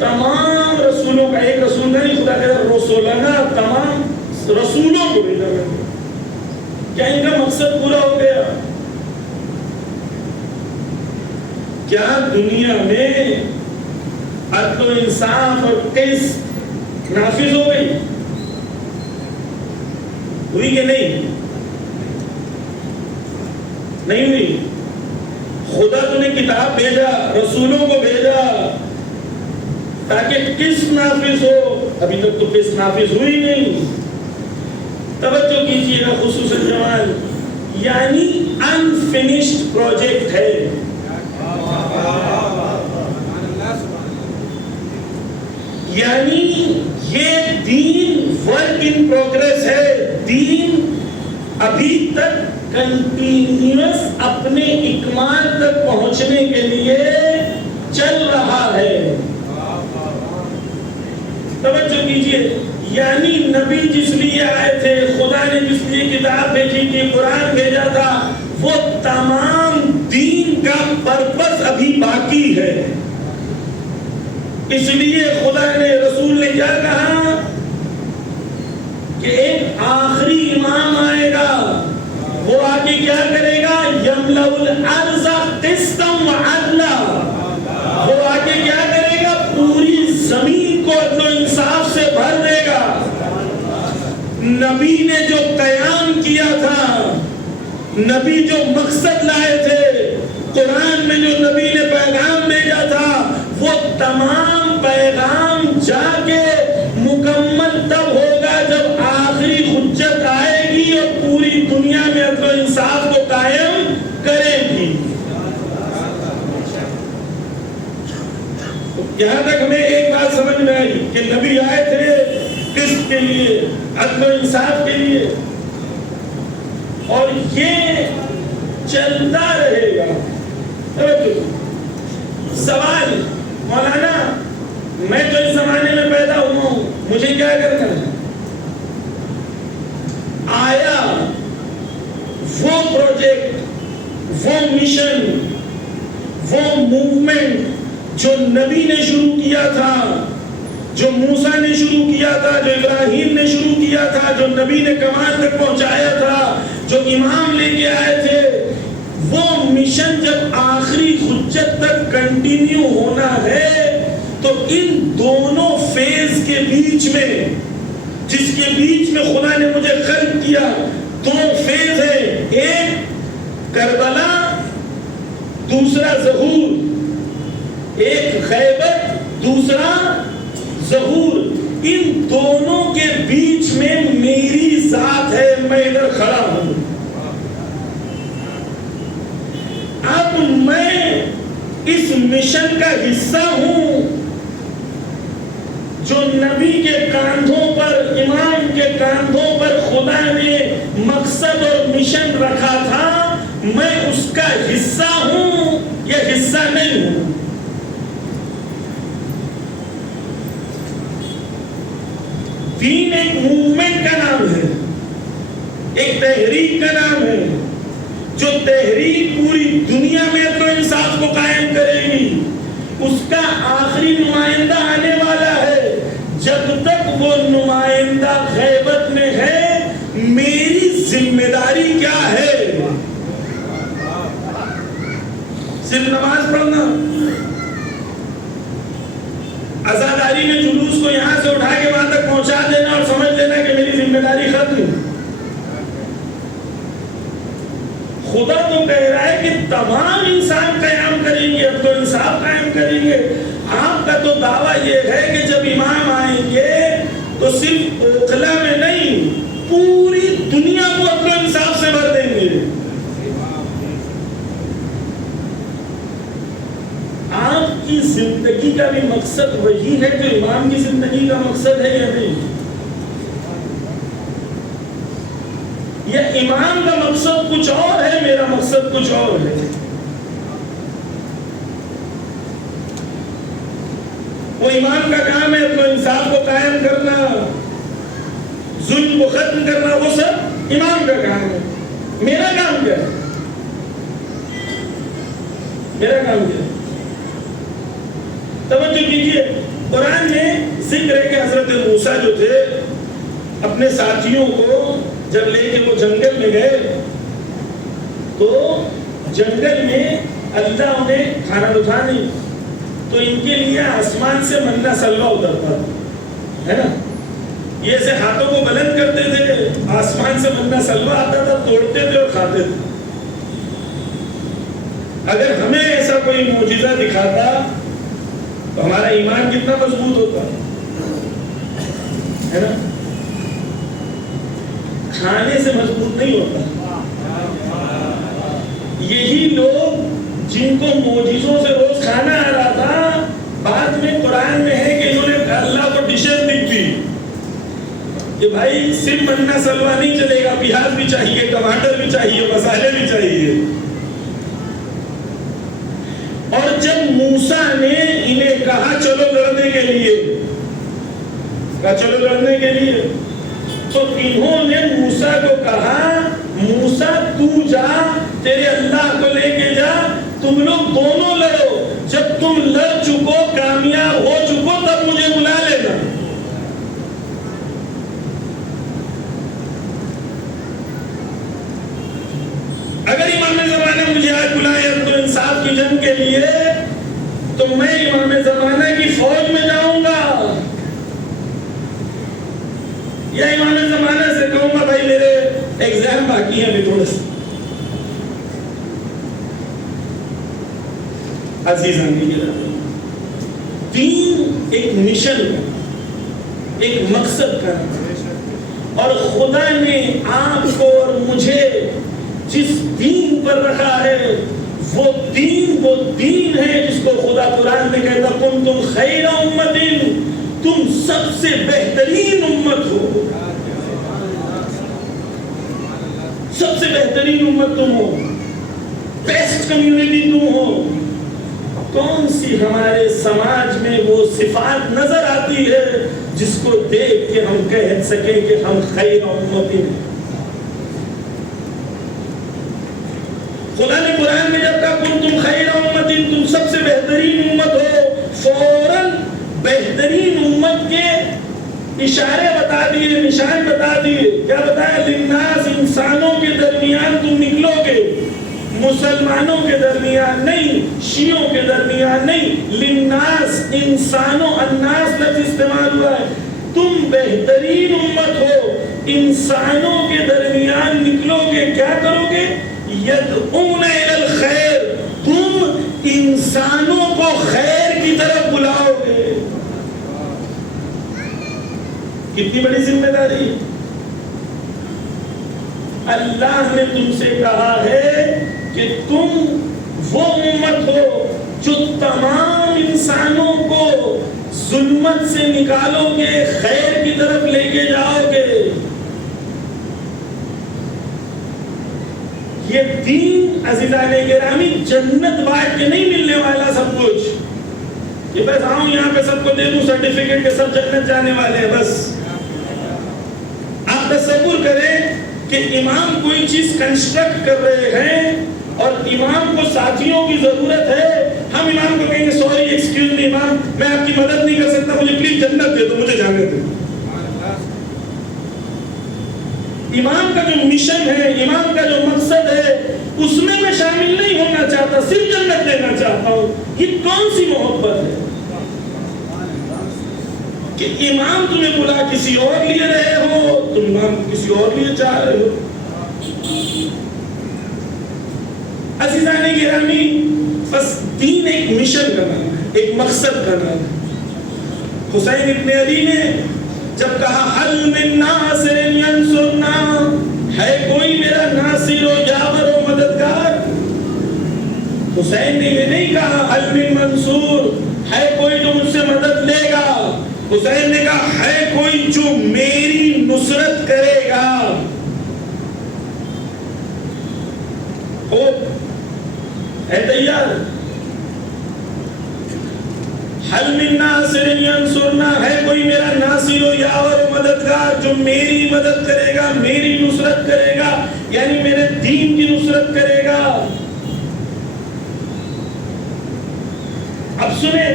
تمام رسولوں کا، ایک رسول کا نہیں، خدا کہتا رسولنا، تمام رسولوں کو بھیجا میں نے. کیا ان کا مقصد پورا ہو گیا؟ کیا دنیا میں عدل و انصاف اور قسط نافذ ہو گئی؟ ہوئی کہ نہیں؟ نہیں ہوئی. خدا تو نے کتاب بھیجا، رسولوں کو بھیجا تاکہ قسط نافذ ہو. ابھی تک تو قسط نافذ ہوئی نہیں. توجہ کیجیے گا خصوصاً جوان، یعنی انفینشڈ پروجیکٹ ہے. یعنی یہ دین ورک ان پروگریس ہے. دین ابھی تک کنٹینیوس اپنے اکمال تک پہنچنے کے لیے چل رہا ہے. توجہ کیجیے، یعنی نبی جس لیے آئے تھے، خدا نے جس لیے کتاب بھیجی تھی، قرآن بھیجا تھا، وہ تمام دین کا پرپس ابھی باقی ہے. اس لیے خدا نے، رسول نے کیا کہا کہ ایک آخری امام آئے گا، وہ آگے کیا کرے گا؟ یملأ الارض قسطا وعدلا. وہ آگے کیا کرے گا؟ پوری زمین کو عدل و انصاف سے بھر دے گا. نبی نے جو قیام کیا تھا، نبی جو مقصد لائے تھے، قرآن میں جو نبی نے پیغام بھیجا تھا، وہ تمام پیغام جا کے مکمل تب ہوگا جب آخری حجت آئے گی اور پوری دنیا میں عدل و انصاف کو قائم کرے گی. یہاں تک ہمیں ایک بات سمجھ میں آئی کہ نبی آئے تھے قسط کے لیے، عدل و انصاف کے لیے، اور یہ چلتا رہے گا. سوال، مولانا میں تو اس زمانے میں پیدا ہوا ہوں، مجھے کیا کرنا ہے؟ آیا وہ پروجیکٹ، وہ مشن، وہ موومنٹ جو نبی نے شروع کیا تھا، جو موسیٰ نے شروع کیا تھا، جو ابراہیم نے شروع کیا تھا، جو نبی نے کمال تک پہنچایا تھا، جو امام لے کے آئے تھے، وہ مشن جب آخری حجت تک کنٹینیو ہونا ہے تو ان دونوں فیز کے بیچ میں، جس کے بیچ میں خدا نے مجھے خلق کیا، دو فیز ہے، ایک کربلا، دوسرا ظہور. ایک غیبت، دوسرا ظہور. ان دونوں کے بیچ میں میری ذات ہے، میں ادھر کھڑا ہوں. اب میں اس مشن کا حصہ ہوں جو نبی کے کاندھوں پر، امام کے کاندھوں پر خدا نے مقصد اور مشن رکھا تھا. میں اس کا حصہ ہوں یا حصہ نہیں ہوں؟ دین ایک موومنٹ کا نام ہے، ایک تحریک کا نام ہے، جو تحریک پوری دنیا میں عدل و انصاف کو قائم کرے گی. اس کا آخری نمائندہ آنے والا ہے. جب تک وہ نمائندہ غیبت میں ہے، میری ذمہ داری کیا ہے؟ صرف نماز پڑھنا، عزاداری میں جلوس کو یہاں سے اٹھا کے وہاں تک پہنچا دینا اور سمجھ لینا کہ میری ذمہ داری ختم. خدا تو کہہ رہا ہے کہ تمام انسان قیام کریں گے، عدل و انصاف قائم کریں گے. آپ کا تو دعویٰ یہ ہے کہ جب امام آئیں گے تو صرف اوکھلا میں نہیں، پوری دنیا کو عدل و انصاف سے بھر دیں گے. آپ کی زندگی کا بھی مقصد وہی ہے جو امام کی زندگی کا مقصد ہے یا نہیں؟ یا امام کا مقصد کچھ اور ہے، میرا مقصد کچھ اور ہے؟ وہ امام کا کام ہے عدل و انصاف کو قائم کرنا، ظلم کو ختم کرنا، وہ سب امام کا کام ہے. میرا کام کیا ہے؟ میرا کام کیا ہے؟ توجہ کیجیے، قرآن میں ذکر ہے کہ حضرت موسیٰ جو تھے اپنے ساتھیوں کو جب لے کے وہ جنگل میں گئے تو جنگل میں اللہ انہیں کھانا تو تھا نہیں، تو ان کے لیے آسمان سے منہ سلوہ اترتا ہے نا، یہ ایسے ہاتھوں کو بلند کرتے تھے، آسمان سے منہ سلوہ آتا تھا، توڑتے تھے اور کھاتے تھے۔ اگر ہمیں ایسا کوئی معجزہ دکھاتا تو ہمارا ایمان کتنا مضبوط ہوتا ہے نا، کھانے سے مضبوط نہیں ہوتا۔ یہی لوگ جن کو معجزوں سے روز کھانا آ رہا تھا، بعد میں قرآن میں ہے کہ انہوں نے اللہ کو ڈشز لکھ دی کہ بھائی صرف منہ سلوہ نہیں چلے گا، پیاز بھی چاہیے، ٹماٹر بھی چاہیے، مسالے بھی چاہیے۔ اور جب موسیٰ نے انہیں کہا چلو لڑنے کے لیے، چلو لڑنے کے لیے، تو انہوں نے موسیٰ کو کہا موسیٰ تو جا، تیرے اللہ کو لے کے جا، تم لوگ دونوں لڑو، جب تم لڑ چکو کامیاب ہو چکو تب مجھے بلا لینا۔ اگر امام زمانہ مجھے آج بلائے تو انصاف کی جنگ کے لیے، تو میں امام زمانہ کی فوج میں جاؤں گا، یا امام زمانہ سے کہوں گا بھائی میرے ایگزام باقی ہیں ابھی تھوڑے سے۔ عزیزان دین ایک مشن کا، ایک مقصد کا، اور خدا نے آپ کو اور مجھے جس دین پر رکھا ہے وہ دین ہے جس کو خدا قرآن میں کہتا کنتم خیر امت، تم سب سے بہترین امت ہو، سب سے بہترین امت تم ہو، بیسٹ کمیونٹی تم ہو۔ کون سی ہمارے سماج میں وہ صفات نظر آتی ہے جس کو دیکھ کے ہم کہہ سکیں کہ ہم خیر امت ہیں؟ خدا نے قرآن میں جب کہا کنتم خیر امت، تم سب سے بہترین امت ہو، فوراً بہترین امت کے اشارے بتا دیے، نشان بتا دیے۔ کیا بتایا؟ للناس، انسانوں کے درمیان تم نکلو گے، مسلمانوں کے درمیان نہیں، شیعوں کے درمیان نہیں، للناس انسانوں، الناس لفظ استعمال ہوا ہے، تم بہترین امت ہو، انسانوں کے درمیان نکلو گے، کیا کرو گے؟ یدعون الی الخیر، تم انسانوں کو خیر کی طرف بلاؤ گے۔ کتنی بڑی ذمہ داری ہے۔ اللہ نے تم سے کہا ہے کہ تم وہ امت ہو جو تمام انسانوں کو ظلمت سے نکالو گے، خیر کی طرف لے کے جاؤ گے۔ یہ دین عزیزان گرامی جنت بانٹ کے نہیں ملنے والا سب کچھ کہ بس آؤں یہاں پہ سب کو دے دوں سرٹیفکیٹ کے سب جنت جانے والے ہیں۔ بس آپ تصور کریں کہ امام کوئی چیز کنسٹرکٹ کر رہے ہیں اور امام کو ساتھیوں کی ضرورت ہے، ہم امام کو کہیں گے سوری ایکسکیوز می امام میں آپ کی مدد نہیں کر سکتا، مجھے پلیز جنت دے دو، مجھے جانے دو۔ امام کا جو مشن ہے، امام کا جو مقصد ہے، اس میں شامل نہیں ہونا چاہتا، صرف جنت دینا چاہتا ہوں۔ یہ کون سی محبت ہے کہ امام تمہیں بلا کسی اور لیے رہے ہو، تم امام کسی اور لیے چاہ رہے ہو۔ عزیزان گرامی، بس دین ایک مشن کا نام ہے، ایک مقصد کا نام ہے۔ حسین ابن علی نے جب کہا حل من ناصر ینصرنا، ہے کوئی میرا ناصر و یاور و مددگار، حسین نے یہ نہیں کہا حل من منصور، ہے کوئی جو مجھ سے مدد لے گا، حسین نے کہا ہے کوئی جو میری نصرت کرے گا۔ ہے تیار؟ حل من ناصر ینصرنا، ہے کوئی میرا ناصر و یاور و مددگار جو میری مدد کرے گا، میری نصرت کرے گا، یعنی میرے دین کی نصرت کرے گا۔ اب سنیں،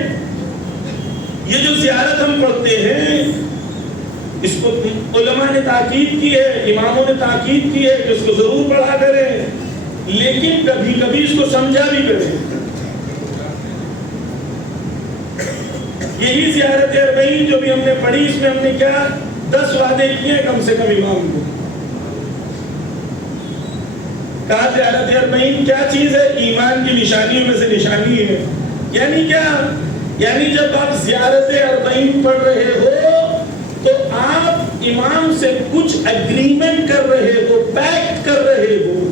یہ جو زیارت ہم پڑھتے ہیں اس کو علماء نے تاکید کی ہے، اماموں نے تاکید کی ہے کہ اس کو ضرور پڑھا کریں، لیکن کبھی کبھی اس کو سمجھا بھی کریں۔ یہی زیارت اربعین جو بھی ہم نے پڑھی، اس میں ہم نے کیا 10 وعدے کیے کم سے کم امام کو۔ کہا زیارت اربعین کیا چیز ہے؟ ایمان کی نشانیوں میں سے نشانی ہے۔ یعنی کیا؟ یعنی جب آپ زیارت اربعین پڑھ رہے ہو تو آپ امام سے کچھ اگریمنٹ کر رہے ہو، پیکٹ کر رہے ہو۔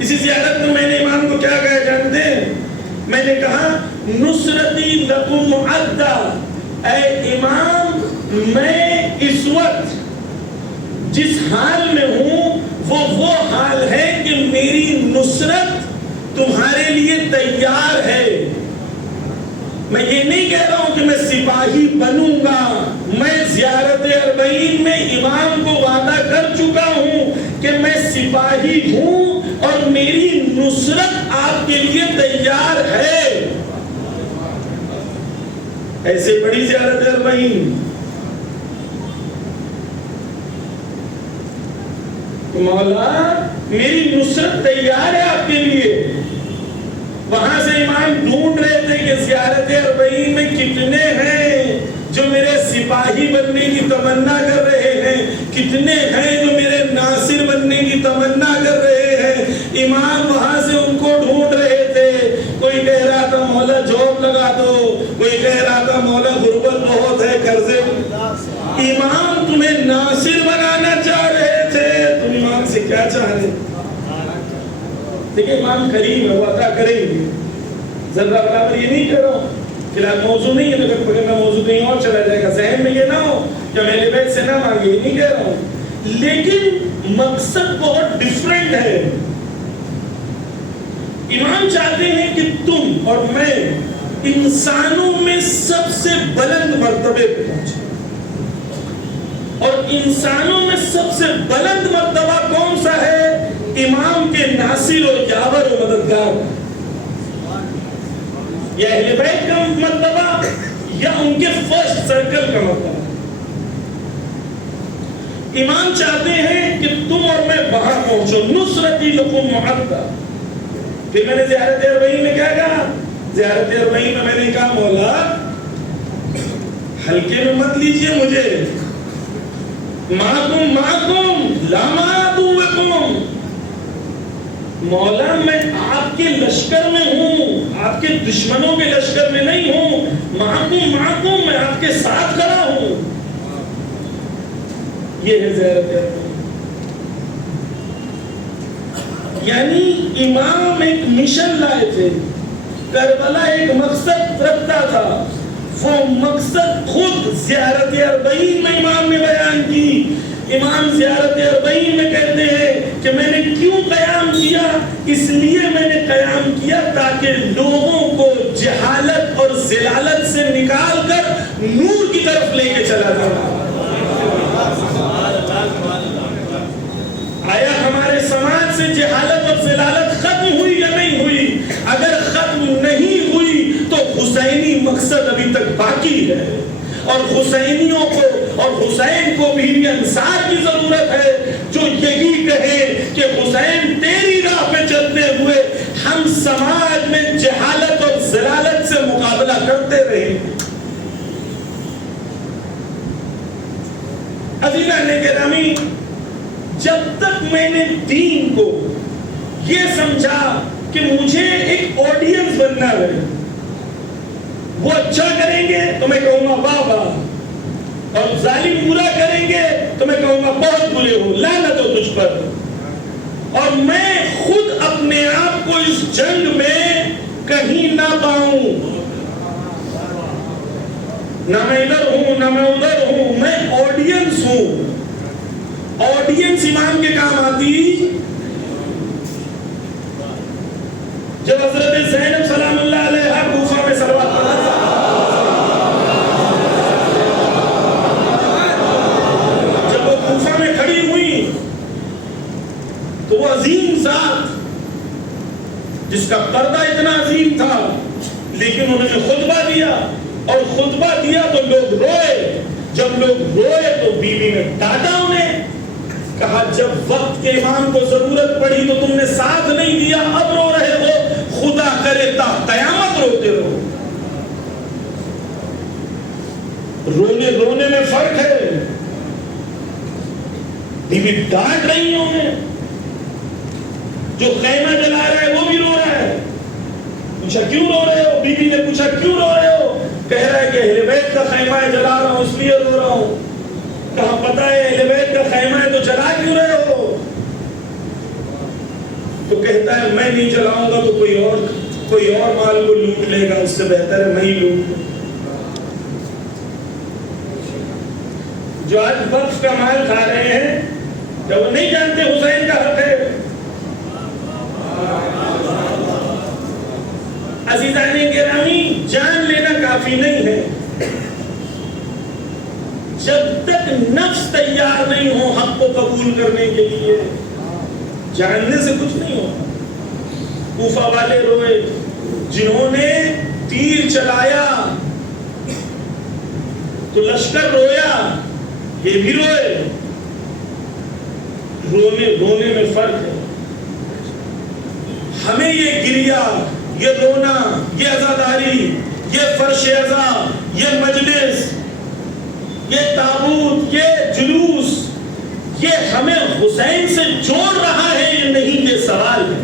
اسی زیارت میں نے امام کو کیا کہا جانتے ہیں؟ میں نے کہا نصرتی لکم معدہ، اے امام میں اس وقت جس حال میں ہوں وہ حال ہے کہ میری نصرت تمہارے لیے تیار ہے۔ میں یہ نہیں کہہ رہا ہوں کہ میں سپاہی بنوں گا، میں زیارت اربعین میں امام کو وعدہ کر چکا ہوں کہ میں سپاہی ہوں اور میری نصرت آپ کے لیے تیار ہے۔ ایسے بڑی زیارت اربعین مولا میری نصرت تیار ہے آپ کے لیے۔ وہاں سے امام ڈھونڈ رہے تھے کہ زیارت اربعین میں کتنے ہیں جو میرے سپاہی بننے کی تمنا کر رہے ہیں، کتنے ہیں جو میرے ناصر بننے کی تمنا کر رہے ہیں۔ امام وہاں سے ان کو ڈھونڈ رہے تھے۔ کوئی کہہ رہا تھا مولا جاب لگا دو، کوئی کہہ رہا تھا مولا غربت بہت ہے قرضے۔ امام تمہیں ناصر بنانا چاہ رہے تھے، تم امام سے کیا چاہ رہے؟ دیکھیں امام کریم ہے، وہ عطا کریں گے۔ ذرہ برابر یہ نہیں کہہ رہا ہوں فی الحال موضوع نہیں ہے، لیکن پکڑنا موضوع کہیں اور چلا جائے گا، ذہن میں یہ نہ ہو کہ میرے بیت سے نہ مانگے، یہ نہیں کہہ رہا ہوں، لیکن مقصد بہت ڈیفرنٹ ہے۔ امام چاہتے ہیں کہ تم اور میں انسانوں میں سب سے بلند مرتبے پہ پہنچے، اور انسانوں میں سب سے بلند مرتبہ کون سا ہے؟ امام کے ناصر و یاور و مددگار، یا اہل بیت کا مرتبہ یا ان کے فرسٹ سرکل کا مرتبہ۔ امام چاہتے ہیں کہ تم اور میں وہاں پہنچو، نصرتی لکم معدہ۔ پھر میں نے زیارت اربعین میں کیا کہا؟ زیارت اربعین میں میں نے کہا مولا ہلکے میں مت لیجئے مجھے، معکم لا معدوکم، مولا میں آپ کے لشکر میں ہوں، آپ کے دشمنوں کے لشکر میں نہیں ہوں، معکم میں آپ کے ساتھ کھڑا ہوں۔ یہ ہے زیارت اربعین۔ یعنی امام ایک مشن لائے تھے، کربلا ایک مقصد رکھتا تھا، وہ مقصد خود زیارت اربعین میں امام نے بیان کی۔ امام زیارت اربعین میں کہتے ہیں کہ میں نے کیوں قیام کیا؟ اس لیے میں نے قیام کیا تاکہ لوگوں کو جہالت اور ضلالت سے نکال کر نور کی طرف لے کے چلا جاؤں۔ آیا ہمارے سماج سے جہالت اور ضلالت ختم ہوئی یا نہیں ہوئی؟ اگر ختم نہیں ہوئی تو حسینی مقصد ابھی تک باقی ہے، اور حسینیوں کو اور حسین کو بھی انصار کی ضرورت ہے جو یہی کہے کہ حسین تیری راہ پہ چلتے ہوئے ہم سماج میں جہالت اور ضلالت سے مقابلہ کرتے رہیں۔ عزیزان گرامی، جب تک میں نے دین کو یہ سمجھا کہ مجھے ایک آڈینس بننا ہے، وہ اچھا کریں گے تو میں کہوں گا واہ واہ، اور ظالم برا کریں گے تو میں کہوں گا بہت برے ہو، لعنت ہو تجھ پر، اور میں خود اپنے آپ کو اس جنگ میں کہیں نہ پاؤں، نہ میں ادھر ہوں نہ میں ادھر ہوں، میں آڈینس ہوں۔ آڈینس امام کے کام آتی جب حضرت زینب سلام اللہ علیہ کوفہ میں صلوات پڑھا، جب وہ کوفہ میں کھڑی ہوئی تو وہ عظیم ذات جس کا پردہ اتنا عظیم تھا لیکن انہوں نے خطبہ دیا، اور خطبہ دیا تو لوگ روئے، جب لوگ روئے تو بیوی نے ڈانٹا انہیں، کہا جب وقت کے امام کو ضرورت پڑی تو تم نے ساتھ نہیں دیا، اب رو رہے ہو، خدا کرے تا قیامت روتے رہو۔ رونے میں فرق ہے، بیوی ڈانٹ رہی ہے انہیں، جو خیمہ جلا رہا ہے وہ بھی رو رہا ہے، پوچھا کیوں رو رہے ہو؟ بیوی نے پوچھا کیوں رو رہے ہو؟ کہہ رہا ہے کہ اہل بیت کا خیمہ ہے، جلا رہا ہوں اس لیے رو رہا ہوں۔ کہا پتہ ہے اہل بیت کا خیمہ ہے تو جلا کیوں رہے ہو؟ تو کہتا ہے میں نہیں جلاؤں گا تو کوئی اور مال کو لوٹ لے گا، اس سے بہتر ہے میں ہی لوٹ لوں۔ جو آج وقف کا مال کھا رہے ہیں جب وہ نہیں جانتے حسین کا حق ہے۔ عزیزان گرامی، جان لینا کافی نہیں ہے، جب تک نفس تیار نہیں ہو حق کو قبول کرنے کے لیے، جاننے سے کچھ نہیں ہوتا۔ کوفہ والے روئے، جنہوں نے تیر چلایا تو لشکر رویا، یہ بھی روئے۔ رونے میں فرق ہے۔ ہمیں یہ گریا، یہ رونا، یہ عزاداری، یہ فرش عزا، یہ مجلس، یہ تابوت، یہ جلوس، یہ ہمیں حسین سے جوڑ رہا ہے یہ نہیں کہ سوال ہے۔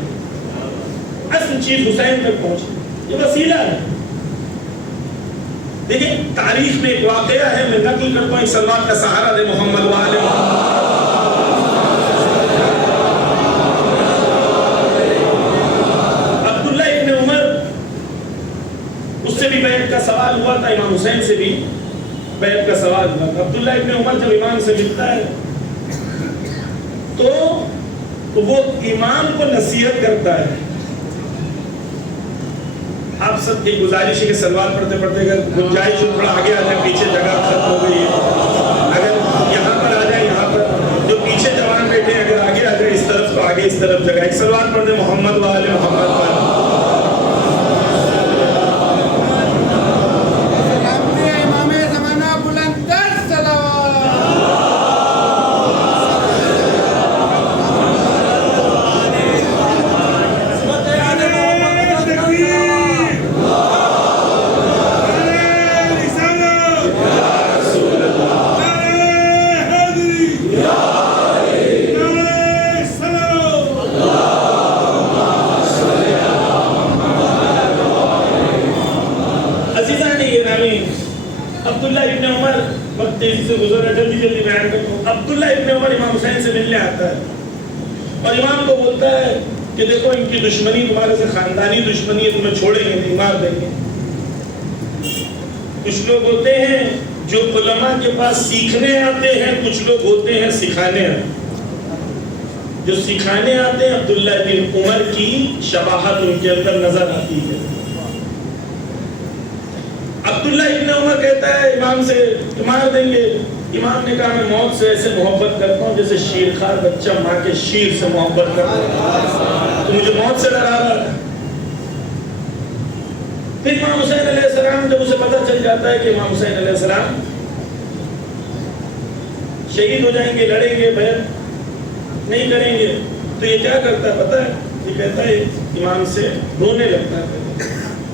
اصل چیز حسین تک پہنچے، یہ وسیلہ ہے۔ دیکھیں تاریخ میں ایک واقعہ ہے، میں نقل کرتا ہوں، ایک سلوات کا سہارا دے محمد وآلہ محمد۔ عبداللہ ابن عمر، اس سے بھی بیعت کا سوال ہوا تھا، امام حسین سے بھی بیعت کا سوال ہوا تھا۔ عبداللہ ابن عمر جب امام سے ملتا ہے تو وہ امام کو نصیحت کرتا ہے۔ آپ سب کی گزارش ہے کہ سلوات پڑھتے پڑھتے اگر گنجائش ہو تھوڑا آگے آ جائیں، پیچھے جگہ ختم ہو گئی ہے، اگر یہاں پر آ جائیں، یہاں پر جو پیچھے جوان بیٹھے ہیں اگر آگے آ جائیں، اس طرف تو آگے، اس طرف جگہ، ایک سلوات پڑھتے محمد وآلہ محمد وآلہ۔ عبداللہ ابن عمر، وقت تیزی سے گزر رہا ہے، جلدی بیان کرتا ہوں۔ عبداللہ ابن عمر امام حسین سے ملنے آتا ہے اور امام کو بولتا ہے کہ دیکھو ان کی دشمنی تمہارے سے خاندانی دشمنی ہے، تمہیں چھوڑیں گے نہیں، مار دیں گے۔ کچھ لوگ ہوتے ہیں جو علماء کے پاس سیکھنے آتے ہیں، کچھ لوگ ہوتے ہیں سکھانے آتے ہیں۔ جو سکھانے آتے ہیں عبداللہ ابن عمر کی شباہت ان کے اندر نظر آتی ہے۔ عبداللہ ابن عمر کہتا ہے امام سے کہ مار دیں گے۔ امام نے کہا میں موت سے ایسے محبت کرتا ہوں جیسے شیرخوار بچہ ماں کے شیر سے محبت کرتا ہے، تو مجھے موت سے ڈرا رہا ہے۔ پھر امام حسین علیہ السلام جب اسے پتہ چل جاتا ہے کہ امام حسین علیہ السلام شہید ہو جائیں گے، لڑیں گے، بیعت نہیں کریں گے، تو یہ کیا کرتا ہے پتہ ہے؟ یہ کہتا ہے امام سے رونے لگتا ہے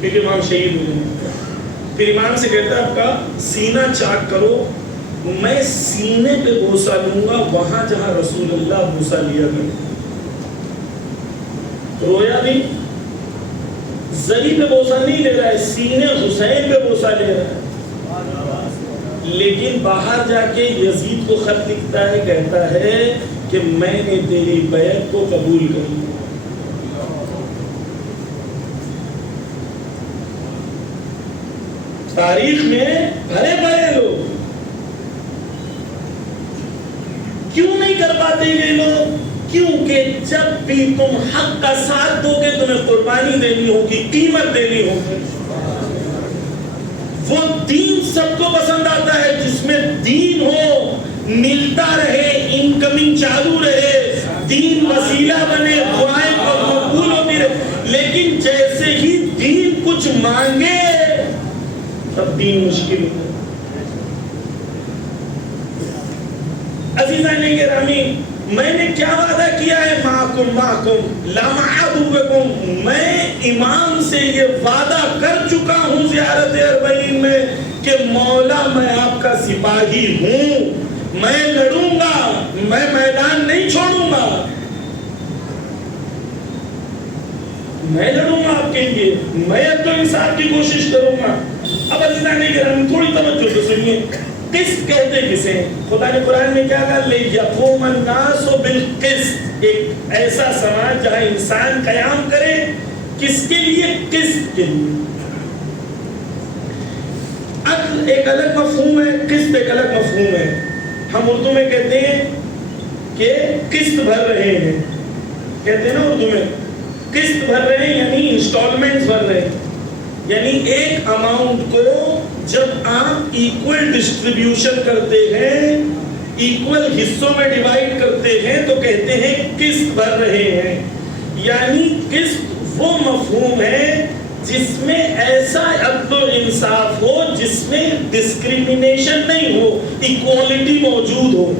کیونکہ امام شہید ہو جائیں گے۔ پھر امام سے کہتا ہے آپ کا سینہ چاک کرو، میں سینے پہ بوسہ لوں گا وہاں جہاں رسول اللہ بوسہ لیا کرتے۔ رویا بھی، زری پہ بوسہ نہیں لے رہا ہے، سینے حسین پہ بوسہ لے رہا ہے۔ لیکن باہر جا کے یزید کو خط لکھتا ہے، کہتا ہے کہ میں نے تیری بیعت کو قبول کر لیا۔ تاریخ میں بھرے بھرے لوگ کیوں نہیں کر پاتے یہ لوگ؟ کیونکہ جب بھی تم حق کا ساتھ دو گے تمہیں قربانی دینی ہوگی، قیمت دینی ہوگی۔ وہ دین سب کو پسند آتا ہے جس میں دین ہو، ملتا رہے، انکمنگ چالو رہے، دین وسیلہ بنے، دعائیں قبول ہوتی رہے۔ لیکن جیسے ہی دین کچھ مانگے تب دین مشکل ہے۔ عزیزان گرامی، میں نے کیا وعدہ کیا ہے؟ معکم لا معدوکم، میں امام سے یہ وعدہ کر چکا ہوں زیارت اربعین میں کہ مولا میں آپ کا سپاہی ہوں، میں لڑوں گا، میں میدان نہیں چھوڑوں گا، میں لڑوں گا آپ کے لیے، میں عدل و انصاف کی کوشش کروں گا۔ اب عزیزان گرامی تھوڑی توجہ سے سنیے، قسط کہتے کسے؟ خدا نے قرآن میں کیا کہا؟ لِيَقُومَ النَّاسُ بِالْقِسْطِ، ایک ایسا سماج جہاں انسان قیام کرے، کس کے لیے؟ قسط کے لیے۔ عدل ایک الگ مفہوم ہے، قسط ایک الگ مفہوم ہے۔ ہم اردو میں کہتے ہیں کہ قسط بھر رہے ہیں، کہتے ہیں نا اردو میں قسط بھر رہے ہیں، یعنی انسٹالمنٹس بھر رہے ہیں، یعنی ایک اماؤنٹ کو جب آپ ایکول ڈسٹریبیوشن کرتے ہیں، ایکول حصوں میں ڈیوائیڈ کرتے ہیں تو کہتے ہیں قسط بھر رہے ہیں۔ یعنی قسط وہ مفہوم ہے جس میں ایسا عدل و انصاف ہو جس میں ڈسکریمنیشن نہیں ہو، ایکوالٹی موجود ہو،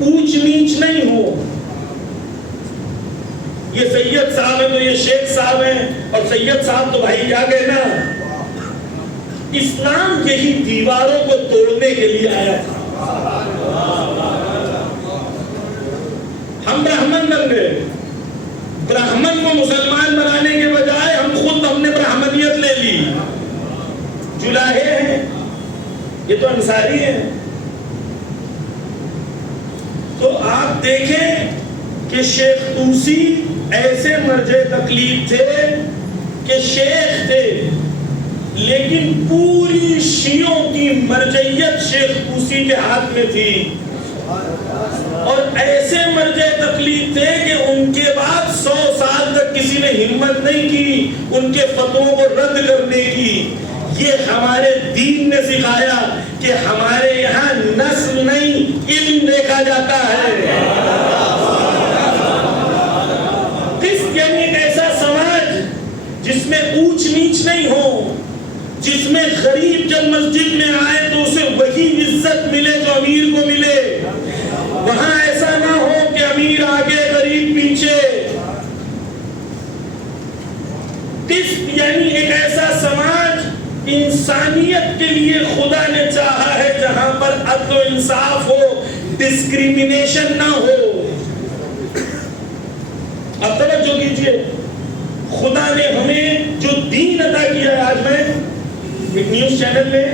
اونچ نیچ نہیں ہو۔ یہ سید صاحب ہیں تو یہ شیخ صاحب ہیں، اور سید صاحب تو بھائی کیا کہنا۔ اسلام یہی دیواروں کو توڑنے کے لیے آیا تھا۔ ہم برہمن بن گئے، برہمن کو مسلمان بنانے کے بجائے ہم نے برہمنیت لے لی۔ جلاہے ہیں، یہ تو انصاری ہیں۔ تو آپ دیکھیں کہ شیخ طوسی ایسے مرجع تقلید تھے کہ شیخ تھے، لیکن پوری شیعوں کی مرجعیت شیخ طوسی کے ہاتھ میں تھی، اور ایسے مرجع تقلید تھے کہ ان کے بعد 100 سال تک کسی نے ہمت نہیں کی ان کے فتووں کو رد کرنے کی۔ یہ ہمارے دین نے سکھایا کہ ہمارے یہاں نسل نہیں، علم دیکھا جاتا ہے۔ قسط یعنی ایک ایسا سماج جس میں اونچ نیچ نہیں ہو، جس میں غریب جب مسجد میں آئے تو اسے وہی عزت ملے جو امیر کو ملے، وہاں ایسا نہ ہو کہ امیر آگے غریب پیچھے۔ قسط یعنی ایک ایسا سماج انسانیت کے لیے خدا نے چاہا ہے جہاں پر عدل و انصاف ہو، ڈسکریمنیشن نہ ہو۔ اب توجہ کیجئے، خدا نے ہمیں جو دین عطا کیا ہے، آج میں ایک نیوز چینل میں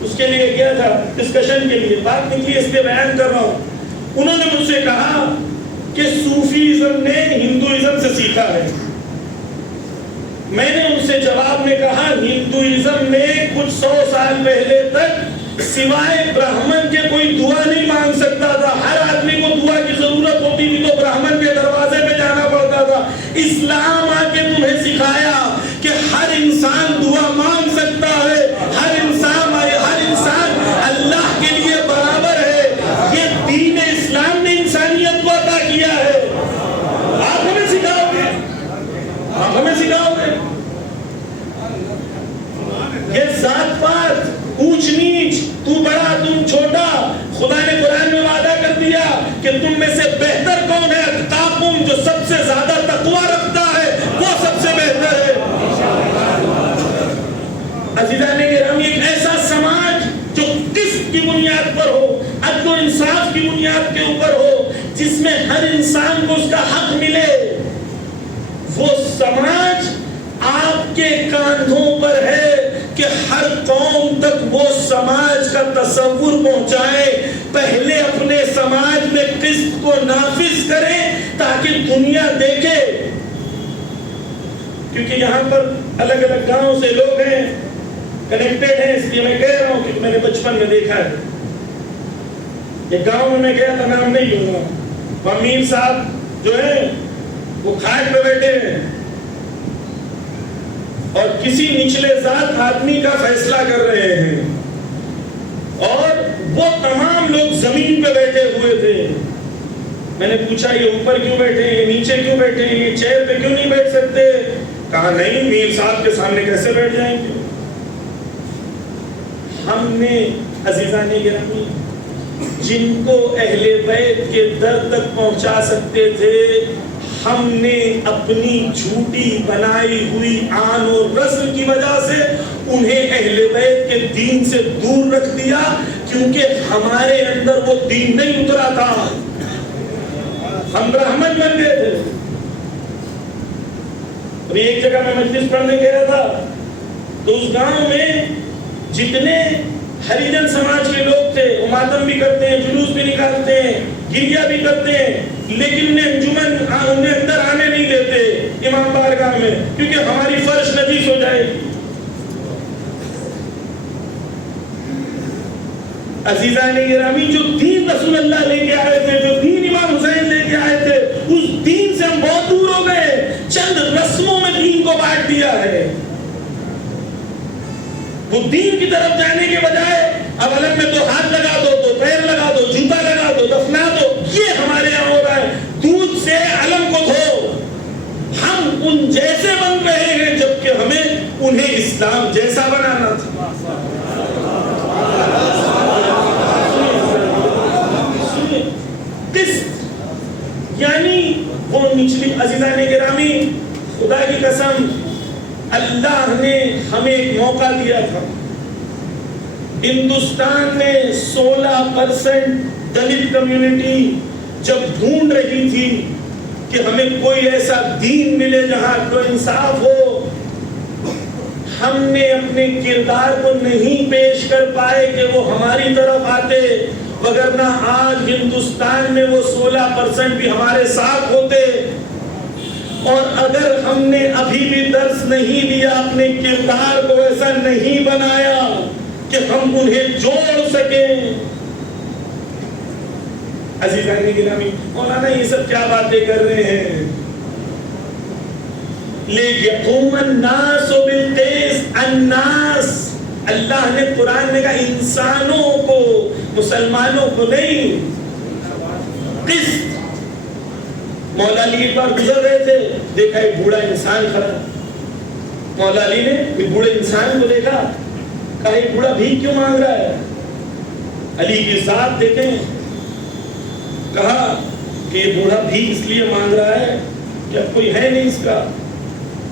اس کے لیے گیا تھا ڈسکشن کے لیے، بات نکلی اس پہ بیان کر رہا ہوں۔ انہوں نے مجھ سے کہا کہ صوفیزم نے ہندوازم سے سیکھا ہے۔ میں نے ان سے جواب میں کہا ہندوازم میں کچھ 100 سال پہلے تک سوائے برہمن کے کوئی دعا نہیں مانگ سکتا تھا، ہر آدمی کو دعا کی ضرورت ہوتی تھی تو برہمن کے دروازے پہ جانا پڑتا تھا۔ اسلام آ کے تمہیں سکھایا کہ ہر انسان دعا مانگ سکتا ہے، ہر انسان اللہ کے لیے برابر ہے۔ یہ دین اسلام نے انسانیت کو عطا کیا ہے۔ آپ ہمیں سکھاؤ گے، آپ ہمیں سکھاؤ گے؟ یہ ذات پات، اونچ نیچ، تو بڑا تم چھوٹا، خدا نے قرآن میں وعدہ کر دیا کہ تم میں سے بہتر کون ہے؟ اتقاکم، جو سب سے زیادہ تقوی رکھتا ہے وہ سب سے بہتر ہے۔ عزیزان گرامی، ایک ایسا سماج جو قسط کی بنیاد پر ہو، عدل و انصاف کی بنیاد کے اوپر ہو، جس میں ہر انسان کو اس کا حق ملے، وہ سماج آپ کے کاندھوں پر ہے کہ ہر قوم تک وہ سماج کا تصور پہنچائے۔ پہلے اپنے سماج میں قسط کو نافذ کریں تاکہ دنیا دیکھے، کیونکہ یہاں پر الگ الگ گاؤں سے لوگ ہیں، کنیکٹڈ ہیں، اس لیے میں کہہ رہا ہوں کہ میں نے بچپن میں دیکھا ہے۔ ایک گاؤں میں میں گیا تھا، نام نہیں لوں گا، امیر صاحب جو ہیں وہ کھاٹ پہ بیٹھے ہیں اور کسی نچلے ذات آدمی کا فیصلہ کر رہے ہیں، اور وہ تمام لوگ زمین پہ بیٹھے ہوئے تھے۔ میں نے پوچھا یہ اوپر کیوں بیٹھے ہیں، یہ نیچے کیوں بیٹھے ہیں، یہ چیئر پہ کیوں نہیں بیٹھ سکتے؟ کہا نہیں میر صاحب کے سامنے کیسے بیٹھ جائیں گے. ہم نے عزیزان گرامی جن کو اہل بیت کے در تک پہنچا سکتے تھے ہم نے اپنی جھوٹی بنائی ہوئی آن اور رسم کی وجہ سے انہیں اہل بیت کے دین سے دور رکھ دیا کیونکہ ہمارے اندر وہ دین نہیں اترا تھا. ہم برہمن بن گئے تھے. ابھی ایک جگہ میں مجلس پڑھنے گیا تھا تو اس گاؤں میں جتنے ہریجن سماج کے لوگ تھے وہ ماتم بھی کرتے ہیں, جلوس بھی نکالتے ہیں, گریہ بھی کرتے ہیں, لیکن انہیں انجمن انہیں اندر آنے نہیں دیتے امام بارگاہ میں کیونکہ ہماری فرش نجیس ہو جائے گی. عزیزان گرامی جو دین رسول اللہ لے کے آئے تھے, جو دین امام حسین لے کے آئے تھے, اس دین سے ہم بہت دور ہو گئے. چند رسموں میں دین کو بانٹ دیا ہے. وہ دین کی طرف جانے کے بجائے اب علم میں تو ہاتھ لگا دو, تو پیر لگا دو, جوتا لگا دو, دفنا دو, یہ ہمارے یہاں ہو رہا ہے. دودھ سے علم کو دھو. ہم ان جیسے بن رہے ہیں جبکہ ہمیں انہیں اسلام جیسا بنانا تھا. یعنی وہ نچلی عزیزان گرامی خدا کی قسم اللہ نے ہمیں ایک موقع دیا تھا. ہندوستان میں 16% دلت کمیونٹی جب ڈھونڈ رہی تھی کہ ہمیں کوئی ایسا دین ملے جہاں تو انصاف ہو, ہم نے اپنے کردار کو نہیں پیش کر پائے کہ وہ ہماری طرف آتے, وگرنہ آج ہندوستان میں وہ 16% بھی ہمارے ساتھ ہوتے. اور اگر ہم نے ابھی بھی درس نہیں دیا, اپنے کردار کو ایسا نہیں بنایا کہ ہم انہیں جوڑ سکیں. عزیزان گرامی مولانا یہ سب کیا باتیں کر رہے ہیں؟ لِيَقُومَ النَّاسُ بِالْقِسْطِ الناس. اللہ نے قرآن میں کہا انسانوں کو, مسلمانوں کو نہیں. قسط. مولا علی ایک بار گزر رہے تھے, دیکھا ایک بوڑھا انسان کھڑا. مولا علی نے ایک بوڑھے انسان کو دیکھا, کہا ایک بوڑھا بھیک کیوں مانگ رہا ہے؟ علی کی ذات دیکھیں, کہا کہ یہ بوڑھا بھیک اس لیے مانگ رہا ہے کہ اب کوئی ہے نہیں اس کا.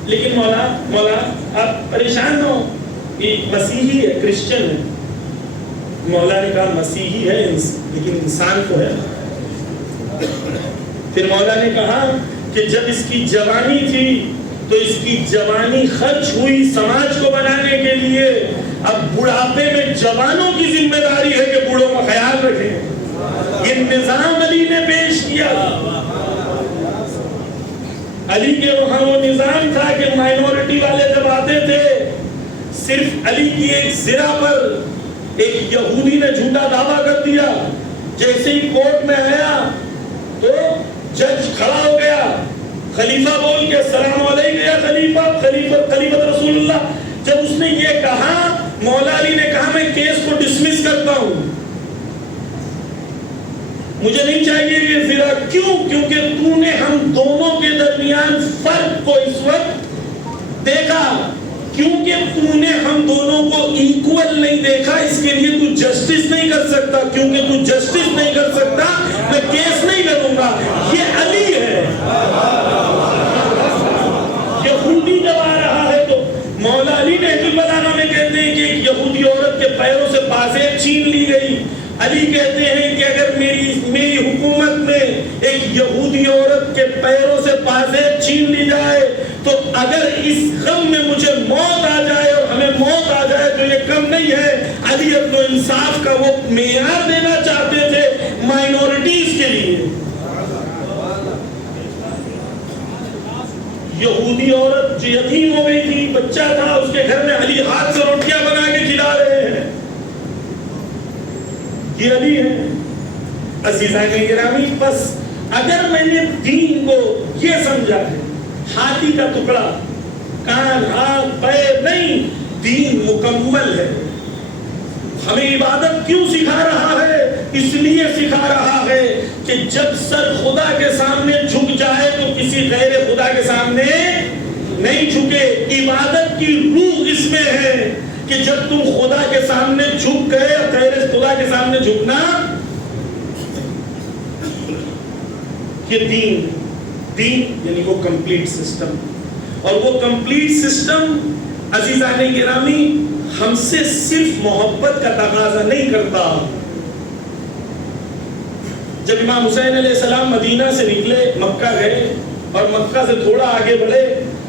لیکن مولا آپ پریشان نہ ہو, یہ مسیحی ہے, کرسچن ہے. مولا نے کہا مسیحی ہے لیکن انسان تو ہے. پھر مولا نے کہا کہ جب اس کی جوانی تھی تو اس کی جوانی خرچ ہوئی سماج کو بنانے کے لیے, اب بڑھاپے میں جوانوں کی ذمہ داری ہے کہ بوڑھوں کا خیال رکھیں. یہ نظام علی نے پیش کیا. علی کے وہاں وہ نظام تھا کہ مائنورٹی والے جب آتے تھے, صرف علی کی ایک زرہ پر ایک یہودی نے جھوٹا دعویٰ کر دیا, جیسے ہی کورٹ میں آیا تو جج کھڑا ہو گیا, خلیفہ بول کے السلام علیکم یا خلیفہ رسول اللہ. جب اس نے یہ کہا, مولا علی نے کہا میں کیس کو ڈسمس کرتا ہوں, مجھے نہیں چاہیے یہ زرہ. کیوں؟ کیونکہ تو نے ہم دونوں کے درمیان فرق کو اس وقت دیکھا, کیونکہ تو نے ہم دونوں کو ایکول نہیں دیکھا, اس کے لیے تو جسٹس نہیں کر سکتا. کیونکہ تو جسٹس نہیں کر سکتا میں کیس نہیں کروں گا. یہ علی ہے. یہودی جب آ رہا ہے تو مولا علی نے بلانا میں کہتے ہیں کہ ایک یہودی عورت کے پیروں سے بازیں چھین لی گئی. علی کہتے ہیں کہ اگر میری حکومت میں ایک یہودی عورت کے پیروں سے بازیں چھین لی جائے تو اگر اس غم میں مجھے موت آ جائے اور ہمیں موت آ جائے تو یہ کم نہیں ہے. علی ابن انصاف کا وہ معیار دینا چاہتے تھے مائنورٹیز کے لیے. یہودی عورت جو یتیم ہو گئی تھی, بچہ تھا اس کے گھر میں, علی ہاتھ سے روٹیاں بنا کے کھلا رہے ہیں. یہ علی ہے. عزیزان گرامی بس اگر میں نے دین کو یہ سمجھا ہے ہاتھی کا ٹکڑا, کان ہاتھ پیر نہیں, دین مکمل ہے. ہمیں عبادت کیوں سکھا رہا ہے؟ اس لیے سکھا رہا ہے کہ جب سر خدا کے سامنے جھک جائے تو کسی غیر خدا کے سامنے نہیں جھکے. عبادت کی روح اس میں ہے کہ جب تم خدا کے سامنے جھک گئے, غیر خدا کے سامنے جھکنا یہ دین یعنی وہ کمپلیٹ سسٹم. اور وہ کمپلیٹ سسٹم عزیزان گرامی ہم سے صرف محبت کا تقاضا نہیں کرتا. جب امام حسین علیہ السلام مدینہ سے نکلے, مکہ گئے اور مکہ سے تھوڑا آگے بڑھے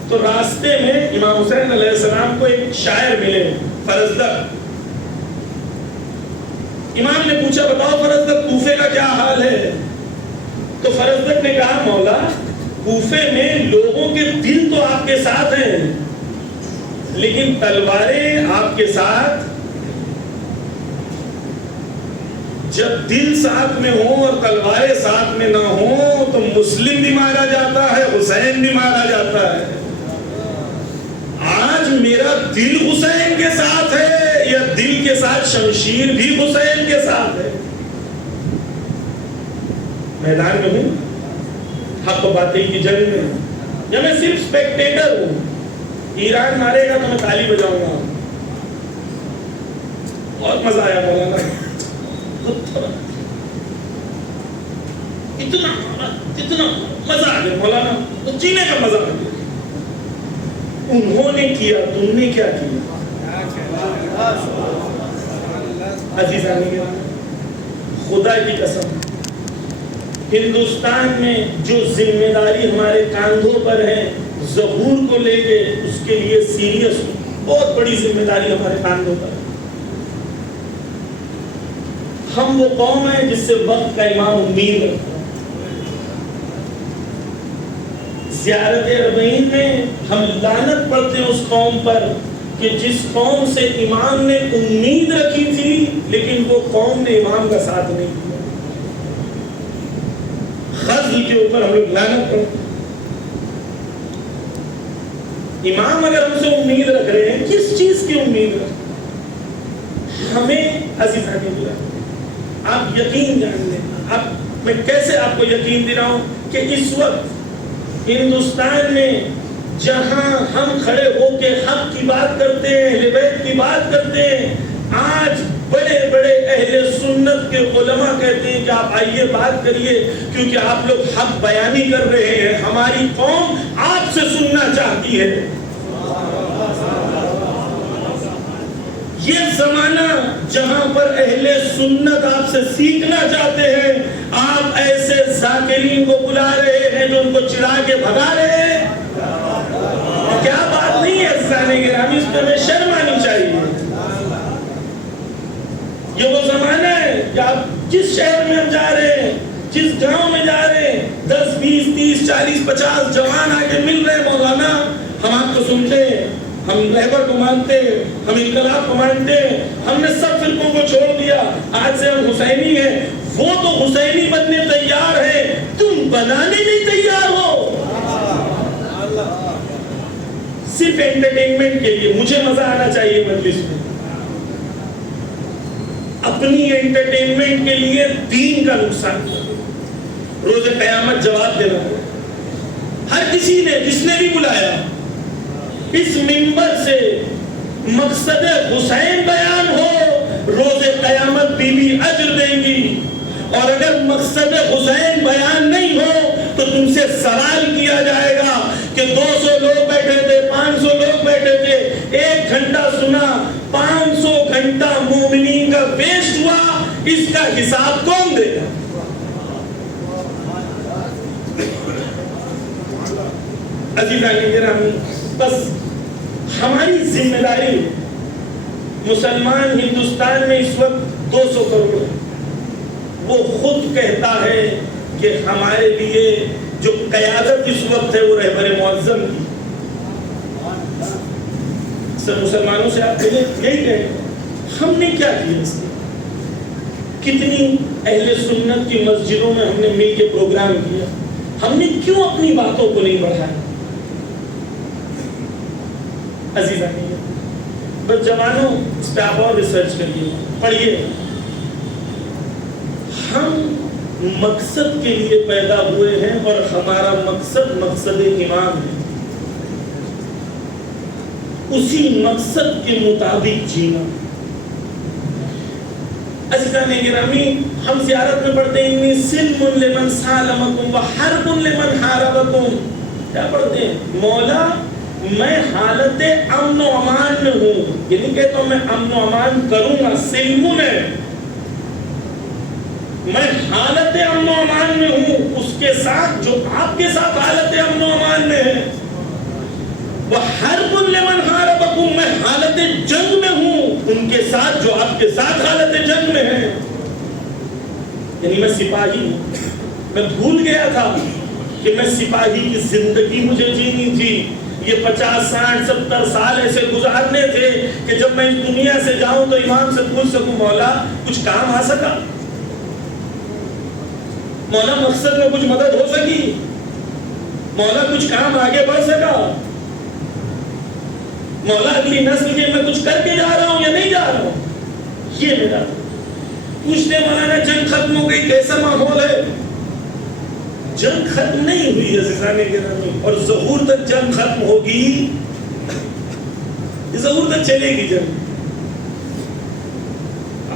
تو راستے میں امام حسین علیہ السلام کو ایک شاعر ملے, فرزدق. امام نے پوچھا بتاؤ فرزدق کوفے کا کیا حال ہے؟ تو فرزدق نے کہا مولا کوفے میں لوگوں کے دل تو آپ کے ساتھ ہیں لیکن تلواریں آپ کے ساتھ. جب دل ساتھ میں ہو اور تلواریں ساتھ میں نہ ہو تو مسلم بھی مارا جاتا ہے, حسین بھی مارا جاتا ہے. آج میرا دل حسین کے ساتھ ہے یا دل کے ساتھ شمشیر بھی حسین کے ساتھ ہے؟ میدان میں ہوں, حق و باطل کی جنگ میں, یا میں صرف سپیکٹیٹر ہوں؟ ایران مارے گا تو میں تالی بجاؤں گا. بہت مزہ آیا مولانا, اتنا مزہ آ گیا مولانا, تو جینے کا مزہ آ گیا. انہوں نے کیا, تم نے کیا کیا؟ عزیزان خدا کی قسم ہندوستان میں جو ذمہ داری ہمارے کاندھوں پر ہے ظہور کو لے کے, اس کے لیے سیریس بہت بڑی ذمہ داری ہمارے کاندھوں پر ہے. ہم وہ قوم ہے جس سے وقت کا امام امید رکھتا ہے. زیارت اربعین میں ہم لعنت پڑھتے ہیں اس قوم پر کہ جس قوم سے امام نے امید رکھی تھی لیکن وہ قوم نے امام کا ساتھ نہیں دیا. غزل کے اوپر ہم لوگ لعنت پڑھتے ہیں. امام اگر ہم سے امید رکھ رہے ہیں, کس چیز کی امید رکھ رہے ہیں؟ ہمیں عزیزان گرامی آپ یقین جان لیں, میں کیسے آپ کو یقین دلاؤں کہ اس وقت ہندوستان میں جہاں ہم کھڑے ہو کے حق کی بات کرتے ہیں, اہل بیت کی بات کرتے ہیں, آج بڑے بڑے اہل سنت کے علماء کہتے ہیں کہ آپ آئیے بات کریے کیونکہ آپ لوگ حق بیانی کر رہے ہیں, ہماری قوم آپ سے سننا چاہتی ہے. یہ زمانہ جہاں پر اہل سنت آپ سے سیکھنا چاہتے ہیں, آپ ایسے ذاکرین کو بلا رہے ہیں جو ان کو چڑھا کے بھگا رہے ہیں. کیا بات نہیں ہے عزیزان گرامی, اس پہ ہمیں شرم آنی چاہیے. یہ وہ زمانہ ہے کہ آپ جس شہر میں ہم جا رہے ہیں, جس گاؤں میں جا رہے ہیں, 10 20 30 40 50 جوان آ کے مل رہے ہیں, مولانا ہم آپ کو سنتے ہیں, ہم رہبر کو مانتے ہیں, ہم انقلاب کو مانتے ہیں, ہم نے سب فرقوں کو چھوڑ دیا, آج سے ہم حسینی ہیں. وہ تو حسینی بننے تیار ہے, تم بنانے نہیں تیار ہو. صرف انٹرٹینمنٹ کے لیے مجھے مزہ آنا چاہیے مجلس میں, اپنی انٹرٹینمنٹ کے لیے دین کا نقصان. روز قیامت جواب دینا ہر کسی نے جس نے بھی بلایا اس منبر سے مقصد حسین بیان ہو, روز قیامت بی بی اجر دیں گی. اور اگر مقصد حسین بیان نہیں ہو تو تم سے سوال کیا جائے گا کہ 200 لوگ بیٹھے تھے, 500 لوگ بیٹھے تھے, 1 گھنٹہ سنا, 500 گھنٹہ مومنین کا ویسٹ ہوا, اس کا حساب کون دے گا؟ عزیزان گرامی بس ہماری ذمہ داری, مسلمان ہندوستان میں اس وقت 200 کروڑ ہے, وہ خود کہتا ہے کہ ہمارے لیے جو قیادت اس وقت ہے وہ رہبر معظم کی. سب مسلمانوں سے آپ یہی کہیں ہم نے کیا کیا اس میں؟ کتنی اہل سنت کی مسجدوں میں ہم نے مل کے پروگرام کیا, ہم نے کیوں اپنی باتوں کو نہیں بڑھایا؟ عزیزان بس جوانوں اس پہ آپ اور ریسرچ کریے, پڑھیے. ہم مقصد کے لیے پیدا ہوئے ہیں اور ہمارا مقصد مقصد امام ہے. اسی مقصد کے مطابق جینا. عزیزان گرامی، ہم زیارت میں پڑھتے ہیں انی سلم لمن سالمکم وحرب لمن حاربکم. کیا پڑھتے ہیں؟ مولا میں حالت امن و امان میں ہوں، یہ نہیں کہتا ہوں میں امن و امان کروں گا، سلم ہے، میں حالت امن و امان میں ہوں اس کے ساتھ جو آپ کے ساتھ حالت امن و امان میں ہے. وحرب لمن حاربکم، میں حالت جنگ میں ہوں ان کے ساتھ جو آپ کے ساتھ حالت جنگ میں ہیں. یعنی میں سپاہی ہوں. میں بھول گیا تھا کہ میں سپاہی کی زندگی مجھے جینی تھی. یہ 50 60 70 سال ایسے گزارنے تھے کہ جب میں اس دنیا سے جاؤں تو امام سے پوچھ سکوں مولا کچھ کام آ سکا، مولا مقصد میں کچھ مدد ہو سکی، مولا کچھ کام آگے بڑھ سکا، مولا اگلی نسل کے میں کچھ کر کے جا رہا ہوں یا نہیں جا رہا ہوں. یہ میرا پوچھنے مولانا جنگ ختم ہو گئی، کیسا ماحول ہے؟ جنگ ختم نہیں ہوئی عزیزان گرامی، اور ظہور تک جنگ ختم ہوگی، ظہور تک چلے گی جنگ.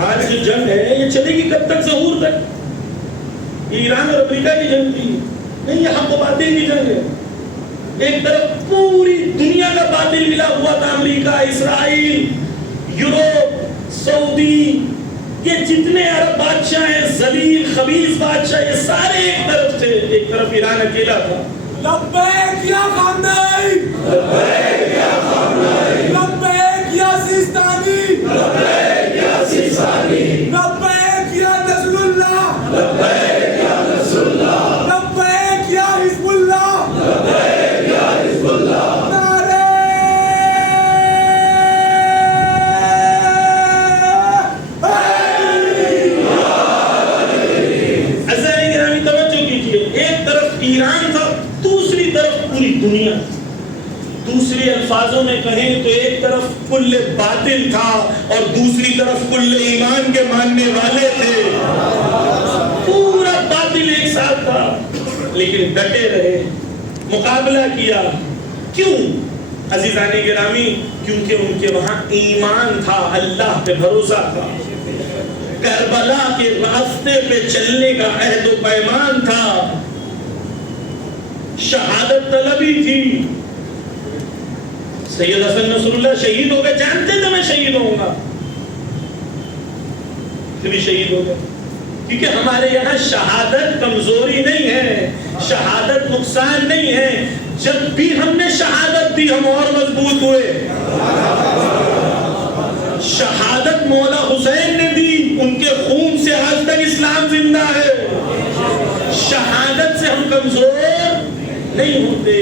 آج جو جنگ ہے یہ چلے گی کب تک؟ ظہور تک. یہ ایران اور امریکہ کی جنگ تھی نہیں، یہ حق و باطل کی جنگ ہے. ایک طرف پوری دنیا کا باطل ملا ہوا تھا، امریکہ، اسرائیل، یورپ، سعودی، یہ جتنے عرب بادشاہ ہیں، ذلیل خبیث بادشاہ، یہ سارے ایک طرف تھے، ایک طرف ایران اکیلا تھا. لبیک یا خامنئی، لبیک یا خامنئی، لبیک یا سیستانی، لبیک یا سیستانی، لبیک یا نصر اللہ، لبیک یا نصر اللہ، لبیک یا حزب اللہ، لبیک یا حزب اللہ. ایران تھا، دوسری طرف پوری دنیا. دوسری الفاظوں میں کہیں تو ایک طرف کل باطل تھا اور دوسری طرف کل ایمان کے ماننے والے تھے. پورا باطل ایک ساتھ تھا لیکن ڈٹے رہے، مقابلہ کیا. کیوں عزیزان گرامی؟ کیونکہ ان کے وہاں ایمان تھا، اللہ پہ بھروسہ تھا، کربلا کے راستے پہ چلنے کا عہد و پیمان تھا، شہادت طلبی تھی. سید حسن نصر اللہ شہید ہو گئے، جانتے تھے میں شہید ہوں گا، پھر شہید ہو گئے. کیونکہ ہمارے یہاں شہادت کمزوری نہیں ہے، شہادت نقصان نہیں ہے. جب بھی ہم نے شہادت دی ہم اور مضبوط ہوئے. شہادت مولا حسین نے دی، ان کے خون سے آج تک اسلام زندہ ہے. شہادت سے ہم کمزور نہیں ہوتے،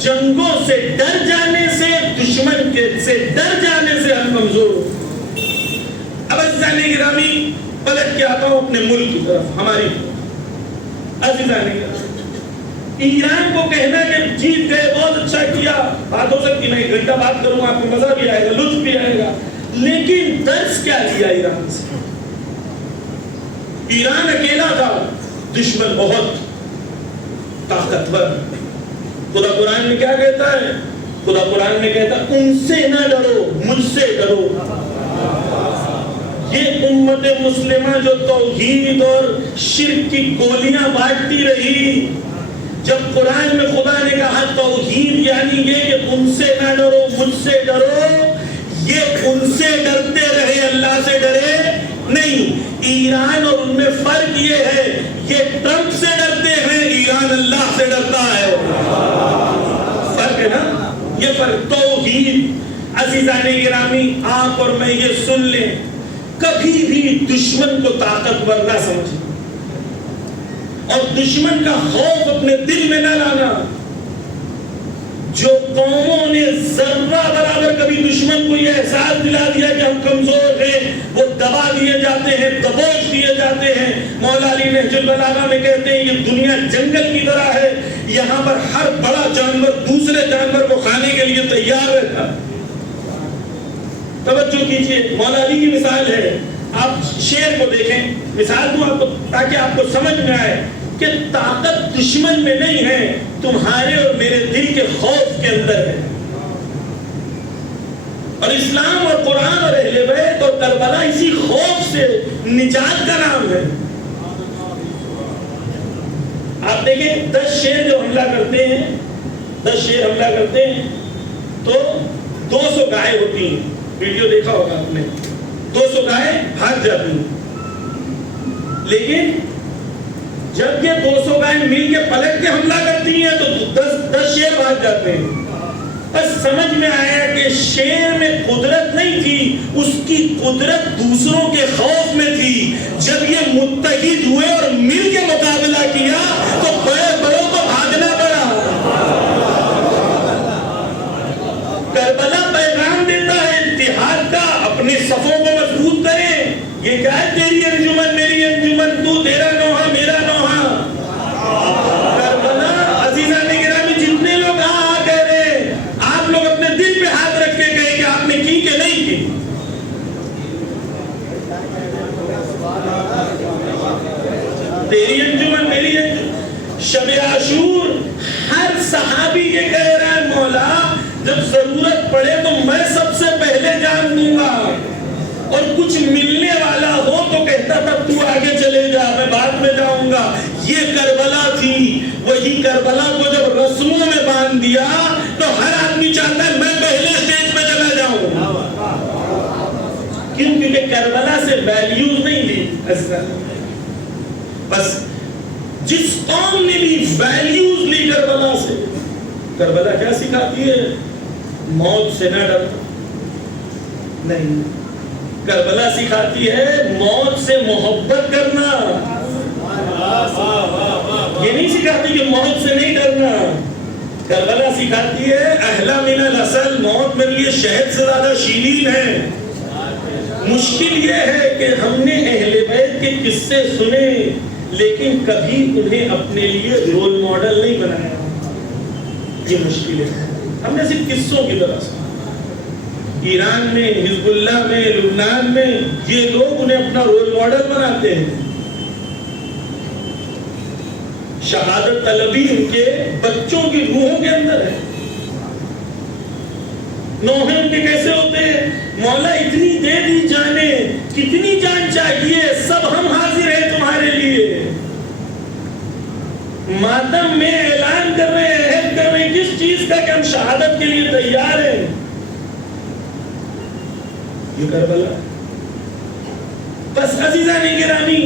جنگوں سے ڈر جانے سے، دشمن سے ڈر جانے سے ہم کمزور. اب عزیزان گرامی پلٹ کے آتا ہوں اپنے ملک کی طرف، ہماری عزیزان گرامی. ایران کو کہنا کہ جیت گئے، بہت اچھا کیا، بات ہو سکتی نہیں، گھنٹہ بات کروں گا، آپ کو مزہ بھی آئے گا، لطف بھی آئے گا. لیکن درس کیا لیا ایران سے؟ ایران اکیلا تھا، دشمن بہت طاقتور. خدا قرآن میں کیا کہتا ہے؟ خدا قرآن میں کہتا ہے ان سے نہ ڈرو، مجھ سے ڈرو. یہ امت مسلمہ جو توحید اور شرک کی گولیاں بانٹتی رہی، جب قرآن میں خدا نے کہا توحید یعنی یہ کہ ان سے نہ ڈرو، مجھ سے ڈرو، یہ ان سے ڈرتے رہے، اللہ سے ڈرے نہیں. ایران اور ان میں فرق یہ ہے، یہ ٹرمپ سے ڈرتے ہیں، ایران اللہ سے ڈرتا ہے. فرق ہے نا، یہ فرق. توحید عزیزان گرامی آپ اور میں یہ سن لیں، کبھی بھی دشمن کو طاقتور نہ سمجھیں اور دشمن کا خوف اپنے دل میں نہ لانا. جو قوموں نے ذرہ برابر کبھی دشمن کو یہ احساس دلا دیا کہ ہم کمزور ہیں، وہ دبا دیے جاتے ہیں، دبوچ دیے جاتے ہیں. مولا علی نہج البلاغہ میں کہتے ہیں یہ دنیا جنگل کی طرح ہے، یہاں پر ہر بڑا جانور دوسرے جانور کو کھانے کے لیے تیار رہتا. توجہ کیجئے، مولا علی کی مثال ہے. آپ شعر کو دیکھیں، مثال دوں آپ کو تاکہ آپ کو سمجھ میں آئے کہ طاقت دشمن میں نہیں ہے، تمہارے اور میرے دل کے خوف کے اندر ہے. اور اسلام اور قرآن اور اہل بیت اور کربلا اسی خوف سے نجات کا نام ہے. آپ دیکھیں 10 شیر جو حملہ کرتے ہیں، 10 شیر حملہ کرتے ہیں تو 200 گائے ہوتی ہیں. ویڈیو دیکھا ہوگا آپ نے، 200 گائے بھاگ جاتی ہیں. لیکن جب یہ 200 گائے مل کے پلٹ کے حملہ کرتی ہیں تو 10 شیر بھاگ جاتے ہیں. بس سمجھ میں آیا کہ شیر میں قدرت نہیں تھی، اس کی قدرت دوسروں کے خوف میں تھی. جب یہ متحد ہوئے اور مل کے مقابلہ کیا تو بڑوں کو بھاگنا پڑا. کربلا پیغام دیتا ہے اتحاد کا، اپنی صفوں کو مضبوط کریں. یہ کیا ہے؟ تیری انجمن میری انجمن، تو تیرا نوحہ میرا نوحہ. کربلا عزیزان گرامی جتنے لوگ کہہ رہے ہیں، آپ لوگ اپنے دل پہ ہاتھ رکھ کے کہیں کہ آپ نے کی کہ نہیں کی. تیری انجمن میری انجمن. شب عاشور ہر صحابی یہ کہہ رہا ہے مولا جب ضرورت پڑے تو میں سب سے پہلے جان دوں گا، اور کچھ ملنے والا ہو تو کہتا تھا تو آگے چلے جا میں بعد میں جاؤں گا. یہ کربلا تھی. وہی کربلا کو جب رسموں میں باندھ دیا تو ہر آدمی چاہتا ہے میں پہلے اسٹیج پہ چلا جاؤں. کیوں؟ کیونکہ کربلا سے ویلیوز نہیں لی. بس جس قوم نے بھی ویلیوز لی کربلا سے، کربلا کیا سکھاتی ہے؟ موت سے نہ ڈرنا نہیں. کربلا سکھاتی ہے موت سے محبت کرنا. یہ نہیں سکھاتی کہ موت سے نہیں ڈرنا. کربلا سکھاتی ہے اہلا من الاصل، موت میرے لیے شہد سے زیادہ شیرین ہے. مشکل یہ ہے کہ ہم نے اہل بیت کے قصے سنے لیکن کبھی انہیں اپنے لیے رول ماڈل نہیں بنایا. یہ مشکل ہے. ہم نے صرف قصوں کی طرح سنا. ایران میں، حزب اللہ میں، لبنان میں یہ لوگ انہیں اپنا رول ماڈل بناتے ہیں. شہادت طلبی ان کے بچوں کی روحوں کے اندر ہے. نوحے ان کے کیسے ہوتے ہیں؟ مولا اتنی دے دی جانیں، کتنی جان چاہیے، سب ہم حاضر ہیں تمہارے لیے. ماتم میں اعلان کر رہے ہیں، عہد کر رہے ہیں کس چیز کا کہ ہم شہادت کے لیے تیار ہیں. یہ کربلا. بس عزیزان گرامی،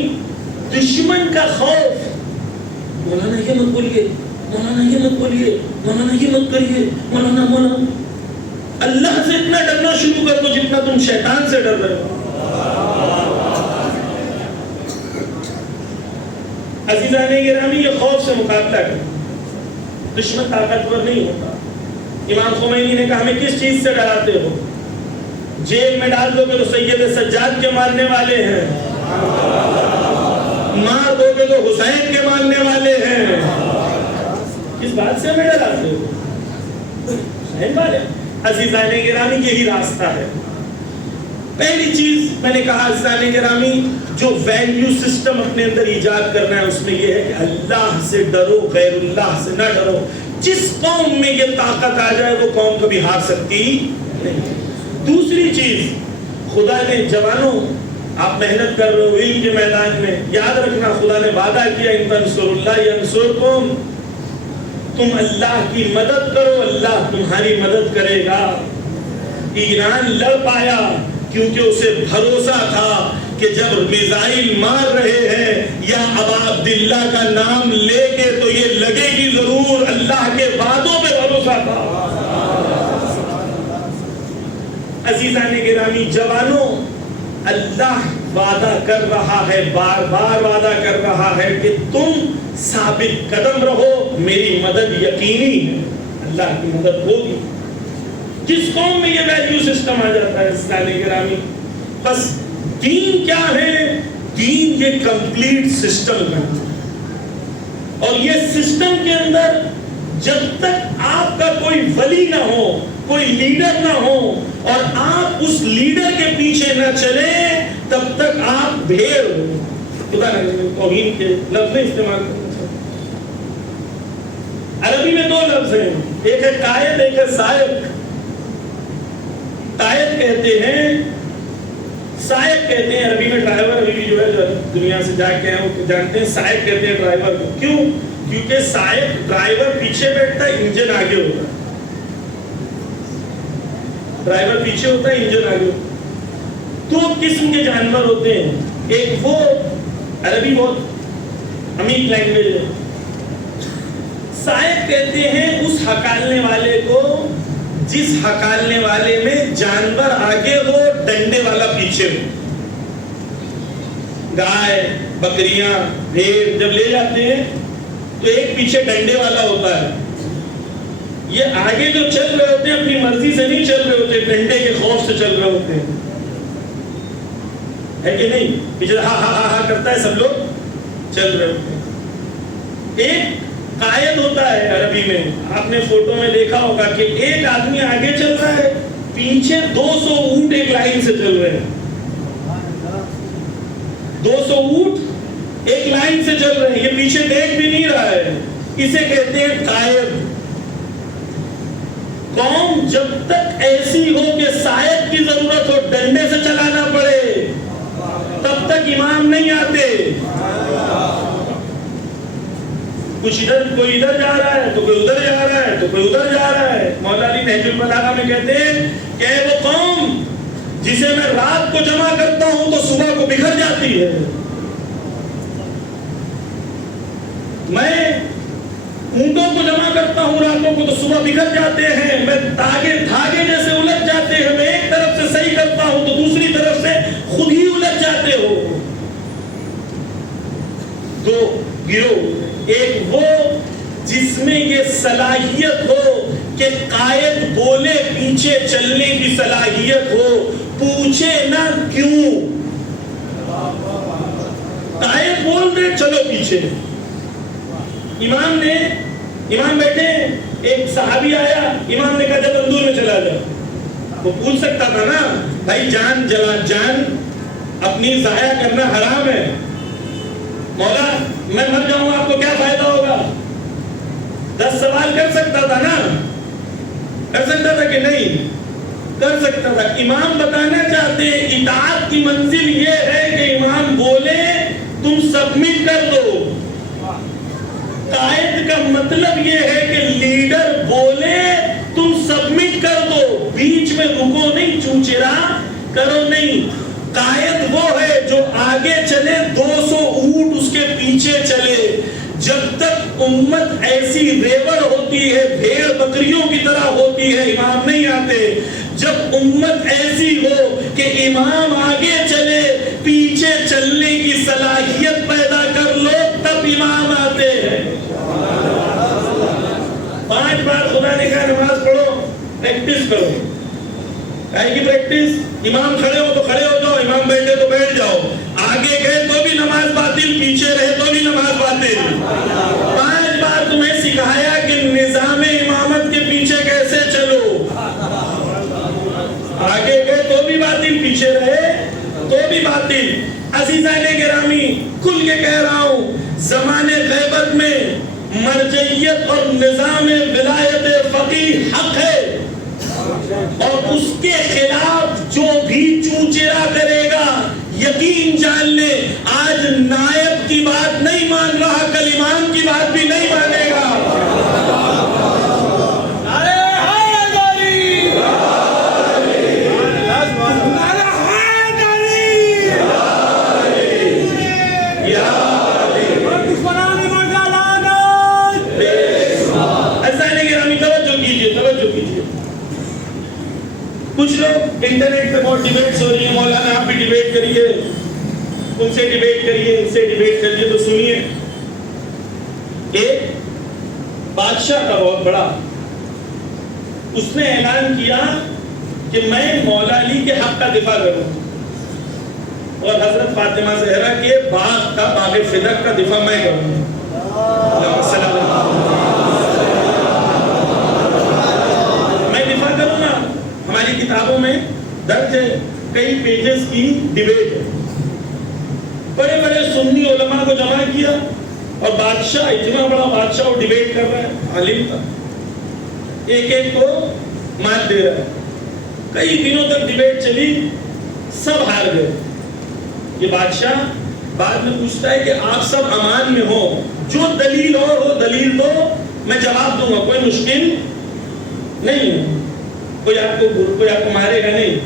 دشمن کا خوف، مولانا یہ مت بولیے، مولانا یہ مت بولیے، مولانا یہ مت کریے، مولانا اللہ سے اتنا ڈرنا شروع کر دو جتنا تم شیطان سے ڈر رہے ہو. عزیزان گرامی، یہ خوف سے مقابلہ کریں. دشمن طاقتور نہیں ہوتا. امام خمینی نے کہا ہمیں کس چیز سے ڈراتے ہو؟ جیل میں ڈال دو گے تو سید سجاد کے ماننے والے ہیں، مار دو گے تو حسین کے ماننے والے ہیں. کس بات سے ہمیں ڈراتے ہو؟ حسین والے. عزیزان گرامی، یہی راستہ ہے. پہلی چیز میں نے کہا عزیزان گرامی، جو ویلیو سسٹم اپنے اندر ایجاد کرنا ہے اس میں یہ ہے کہ اللہ سے ڈرو، غیر اللہ سے نہ ڈرو. جس قوم میں یہ طاقت آ جائے وہ قوم کبھی ہار سکتی نہیں. دوسری چیز، خدا نے جوانوں آپ محنت کر رہے ہو علم کے میدان میں، یاد رکھنا خدا نے وعدہ کیا ان تنصروا اللہ ینصرکم، تم اللہ کی مدد کرو اللہ تمہاری مدد کرے گا. ایران لڑ پایا کیونکہ اسے بھروسہ تھا کہ جب میزائل مار رہے ہیں یا ابا عبداللہ کا نام لے کے تو یہ لگے گی ضرور. اللہ کے وعدوں پہ بھروسہ تھا. عزیزان گرامی جوانوں، اللہ وعدہ کر رہا ہے، بار بار وعدہ کر رہا ہے کہ تم ثابت قدم رہو، میری مدد یقینی ہے، اللہ کی مدد ہوگی. جس قوم میں یہ ویلیو سسٹم آ جاتا ہے عزیزان گرامی، بس دین کیا ہے؟ دین یہ کمپلیٹ سسٹم ہے. اور یہ سسٹم کے اندر جب تک آپ کا کوئی ولی نہ ہو، کوئی لیڈر نہ ہو اور آپ اس لیڈر کے پیچھے نہ چلیں تب تک آپ بھیڑ ہو. خدا نے توہین کے لفظ استعمال کرنا. عربی میں 2 لفظ ہیں، ایک ہے قائد، ایک ہے سائق. قائد کہتے ہیں، سائق کہتے ہیں عربی میں ڈرائیور، ابھی بھی جو ہے جو دنیا سے جا کے ہیں وہ جانتے ہیں سائق کہتے ہیں ڈرائیور کو. کیوں؟ کیونکہ سائق ڈرائیور پیچھے بیٹھتا ہے، انجن آگے ہوتا ہے. ڈرائیور پیچھے ہوتا ہے، انجن آگے ہوتا ہے. دو قسم کے جانور ہوتے ہیں. ایک وہ عربی بہت عمیق لینگویج ہے. سائق کہتے ہیں اس ہکالنے والے کو جس ہکالنے والے میں جانور آگے ہو، ڈنڈے والا پیچھے ہو. گائے، بکریاں، بھیڑ جب لے جاتے ہیں تو ایک پیچھے ڈنڈے والا ہوتا ہے. یہ آگے جو چل رہے ہوتے ہیں اپنی مرضی سے نہیں چل رہے ہوتے، ڈنڈے کے خوف سے چل رہے ہوتے ہیں. ہے کہ نہیں؟ پیچھے ہا ہا ہا ہا کرتا ہے، سب لوگ چل رہے ہوتے ہیں. ایک قائد ہوتا ہے عربی میں، آپ نے فوٹو میں دیکھا ہوگا کہ ایک آدمی آگے چل رہا ہے، پیچھے 200 اونٹ ایک لائن سے چل رہے ہیں. 200 اونٹ ایک لائن سے چل رہے ہیں، یہ پیچھے دیکھ بھی نہیں رہا ہے. اسے کہتے ہیں قائد. قوم جب تک ایسی ہو کہ سائق کی ضرورت ہو، ڈنڈے سے چلانا پڑے، تب تک امام نہیں آتے. کچھ ادھر، کوئی ادھر جا رہا ہے تو کوئی ادھر جا رہا ہے تو کوئی ادھر جا رہا ہے. مولا علی نہج البلاغہ میں کہتے ہیں کہ اے وہ قوم جسے میں رات کو جمع کرتا ہوں تو صبح کو بکھر جاتی ہے. میں اونٹوں کو جمع کرتا ہوں راتوں کو تو صبح بکھر جاتے ہیں. میں دھاگے جیسے الجھ جاتے ہیں. میں ایک طرف سے صحیح کرتا ہوں تو دوسری طرف سے خود ہی الجھ جاتے ہو. دو گروہ، ایک وہ جس میں یہ صلاحیت ہو کہ قائد بولے پیچھے چلنے کی صلاحیت ہو، پوچھے نہ کیوں. قائد بول دے چلو پیچھے. امام بیٹھے، ایک صحابی آیا، امام نے کہا جب تندور میں چلا جاؤ. وہ پوچھ سکتا تھا نا بھائی جان اپنی ضائع کرنا حرام ہے. مولا میں مر جاؤں آپ کو کیا فائدہ ہوگا؟ 10 سوال کر سکتا تھا نا؟ کر سکتا تھا کہ نہیں؟ کر سکتا تھا. امام بتانا چاہتے ہیں اطاعت کی منزل یہ ہے کہ امام بولے تم سبمٹ کر دو. قائد کا مطلب یہ ہے کہ لیڈر بولے تم سبمٹ کر دو، بیچ میں رکو نہیں، چوچرا کرو نہیں. قائد وہ ہے جو آگے چلے، 200 اونٹ اس کے پیچھے چلے. جب تک امت ایسی ریوڑ ہوتی ہے، بھیڑ بکریوں کی طرح ہوتی ہے، امام نہیں آتے. جب امت ایسی ہو کہ امام آگے چلے، پیچھے چلنے کی صلاحیت پیدا کر لو، تب امام آتے ہیں. 5 بار خدا نے کہا نماز پڑھو، پریکٹس کرو. کائے کی پریکٹس؟ امام کھڑے ہو تو کھڑے ہو جاؤ، امام بیٹھے تو بیٹھ جاؤ. آگے گئے تو بھی نماز باطل، پیچھے رہے تو بھی نماز باطل. 5 بار تمہیں سکھایا کہ نظام امامت کے پیچھے کیسے چلو. آگے گئے تو بھی باطل، پیچھے رہے تو بھی باطل. عزیزان گرامی، کھل کے کہہ رہا ہوں، زمانے غیبت میں مرجعیت اور نظام ولایت فقیہ حق ہے، اور اس کے خلاف جو بھی چوچرا کرے گا یقین جان لے آج نائب کی بات نہیں مان رہا، کل امام کی بات بھی نہیں مانے گا. کچھ لوگ انٹرنیٹ پہ بہت ڈیبیٹس ہو رہی ہیں، مولانا آپ بھی ڈیبیٹ کریے، ان سے ڈیبیٹ کریے، ان سے ڈیبیٹ کریے. تو سنیے، ایک بادشاہ کا بہت بڑا، اس نے اعلان کیا کہ میں مولا علی کے حق کا دفاع کروں اور حضرت فاطمہ زہرا کے باغ کا، باغ فدق کا دفاع میں کروں. میں دفاع کروں گا. ہماری کتابوں میں درج ہے، کئی پیجز کی ڈیبیٹ ہے. بڑے بڑے سنی علماء کو جمع کیا اور بادشاہ، اتنا بڑا بادشاہ وہ ڈیبیٹ کر رہا ہے، عالم تھا، ایک ایک کو مات دے رہا ہے. کئی دنوں تک ڈیبیٹ چلی، سب ہار گئے. یہ بادشاہ بعد میں پوچھتا ہے کہ آپ سب امان میں ہو، جو دلیل ہو دلیل دو، میں جواب دوں گا، کوئی مشکل نہیں ہے، کوئی آپ کو مارے گا نہیں.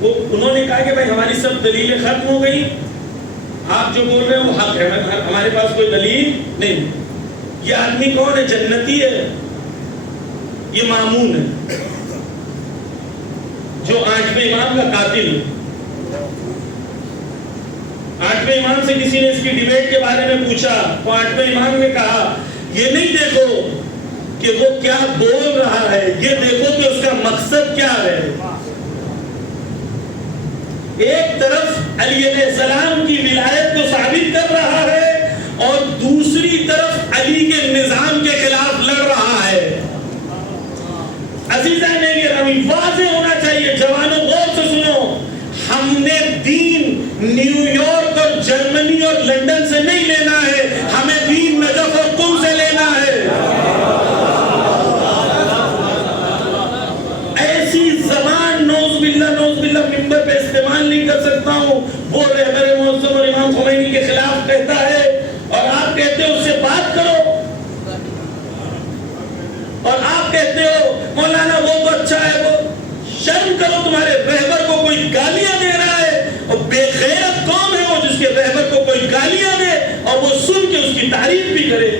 وہ انہوں نے کہا کہ بھائی ہماری سب دلیلیں ختم ہو گئی، آپ جو بول رہے ہیں وہ حق ہے، ہمارے پاس کوئی دلیل نہیں. یہ آدمی کون ہے؟ جنتی ہے، یہ مامون ہے جو 8ویں امام کا قاتل ہے. 8ویں امام سے کسی نے اس کی ڈیبیٹ کے بارے میں پوچھا تو 8ویں امام نے کہا یہ نہیں دیکھو کہ وہ کیا بول رہا ہے، یہ دیکھو کہ اس کا مقصد کیا ہے. ایک طرف علی علیہ السلام کی ولایت کو ثابت کر رہا ہے اور دوسری طرف علی کے نظام کے خلاف لڑ رہا ہے. عزیزان گرامی، واضح ہونا چاہیے، جوانوں غور سے سنو، ہم نے دین نیو یارک اور جرمنی اور لندن سے نہیں لینا ہے، ہمیں دین نجف اور قم سے لینا ہے. ایسی زبان نوز باللہ ممبر پہ استعمال نہیں کر سکتا ہوں. وہ رہبر معظم اور امام خمینی کے خلاف کہتا ہے اور آپ کہتے ہو اس سے بات کرو، اور آپ کہتے ہو مولانا وہ تو اچھا ہے، وہ شرم کرو، تمہارے رہبر کو کوئی گالیاں دے رہا ہے. اور بے غیرت قوم ہے وہ جس کے رہبر کو کوئی گالیاں دے اور وہ سن کے اس کی تعریف بھی کرے.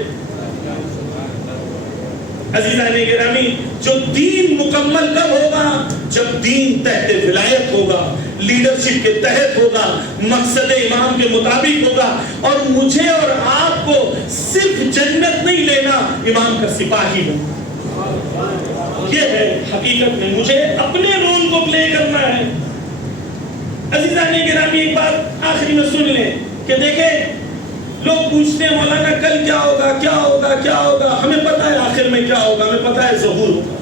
عزیزان گرامی، جو دین مکمل کب ہوگا؟ جب دین تحت ولایت ہوگا، لیڈرشپ کے تحت ہوگا، مقصد امام کے مطابق ہوگا. اور مجھے اور آپ کو صرف جنت نہیں لینا، امام کا سپاہی بننا. یہ ہے حقیقت میں مجھے اپنے رول کو پلے کرنا ہے. عزیزان گرامی، ایک بات آخری میں سن لیں کہ دیکھیں، لوگ پوچھتے ہیں مولانا کل کیا ہوگا، کیا ہوگا، کیا ہوگا. ہمیں پتا ہے آخر میں کیا ہوگا، ہمیں پتا ہے ظہور ہوگا.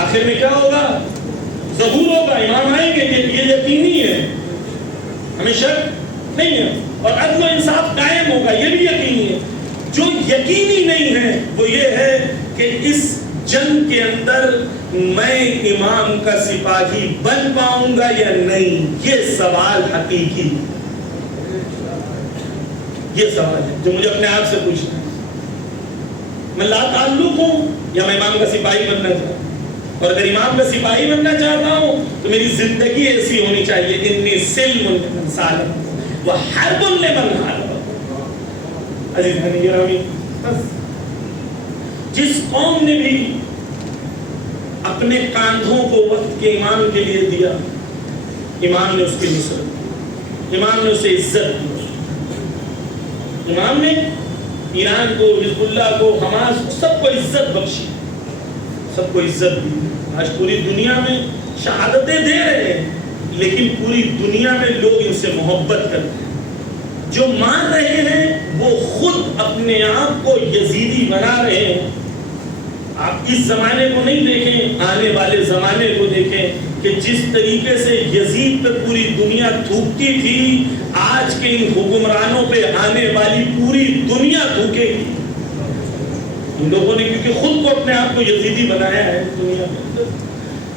آخر میں کیا ہوگا؟ ظہور ہوگا، امام آئیں گے، یہ یقینی ہے، ہمیں شک نہیں ہے. اور عدل و انصاف قائم ہوگا، یہ بھی یقینی ہے. جو یقینی نہیں ہے وہ یہ ہے کہ اس جنگ کے اندر میں امام کا سپاہی بن پاؤں گا یا نہیں. یہ سوال حقیقی، یہ سوال ہے جو مجھے اپنے آپ سے پوچھنا ہے. میں لا تعلق ہوں یا میں امام کا سپاہی بننا چاہتا ہوں؟ اور اگر امام کا سپاہی بننا چاہتا ہوں تو میری زندگی ایسی ہونی چاہیے، انی سلم لمن سالم وحرب لمن حارب. عزیزان گرامی، بس جس قوم نے بھی اپنے کاندھوں کو وقت کے امام کے لیے دیا، امام نے اس کی نصرت کی، امام نے اسے عزت دی. امام نے ایران کو، حزب اللہ کو، حماس کو، سب کو عزت بخشی، سب کو عزت دی. آج پوری دنیا میں شہادتیں دے رہے ہیں لیکن پوری دنیا میں لوگ ان سے محبت کرتے ہیں. جو مان رہے ہیں وہ خود اپنے آپ کو یزیدی بنا رہے ہیں. آپ اس زمانے کو نہیں دیکھیں، آنے والے زمانے کو دیکھیں کہ جس طریقے سے یزید پہ پوری دنیا تھوکتی تھی، آج کے ان حکمرانوں پہ آنے والی پوری دنیا تھوکے گی. ان لوگوں نے کیونکہ خود کو اپنے آپ کو یزیدی بنایا ہے دنیا میں.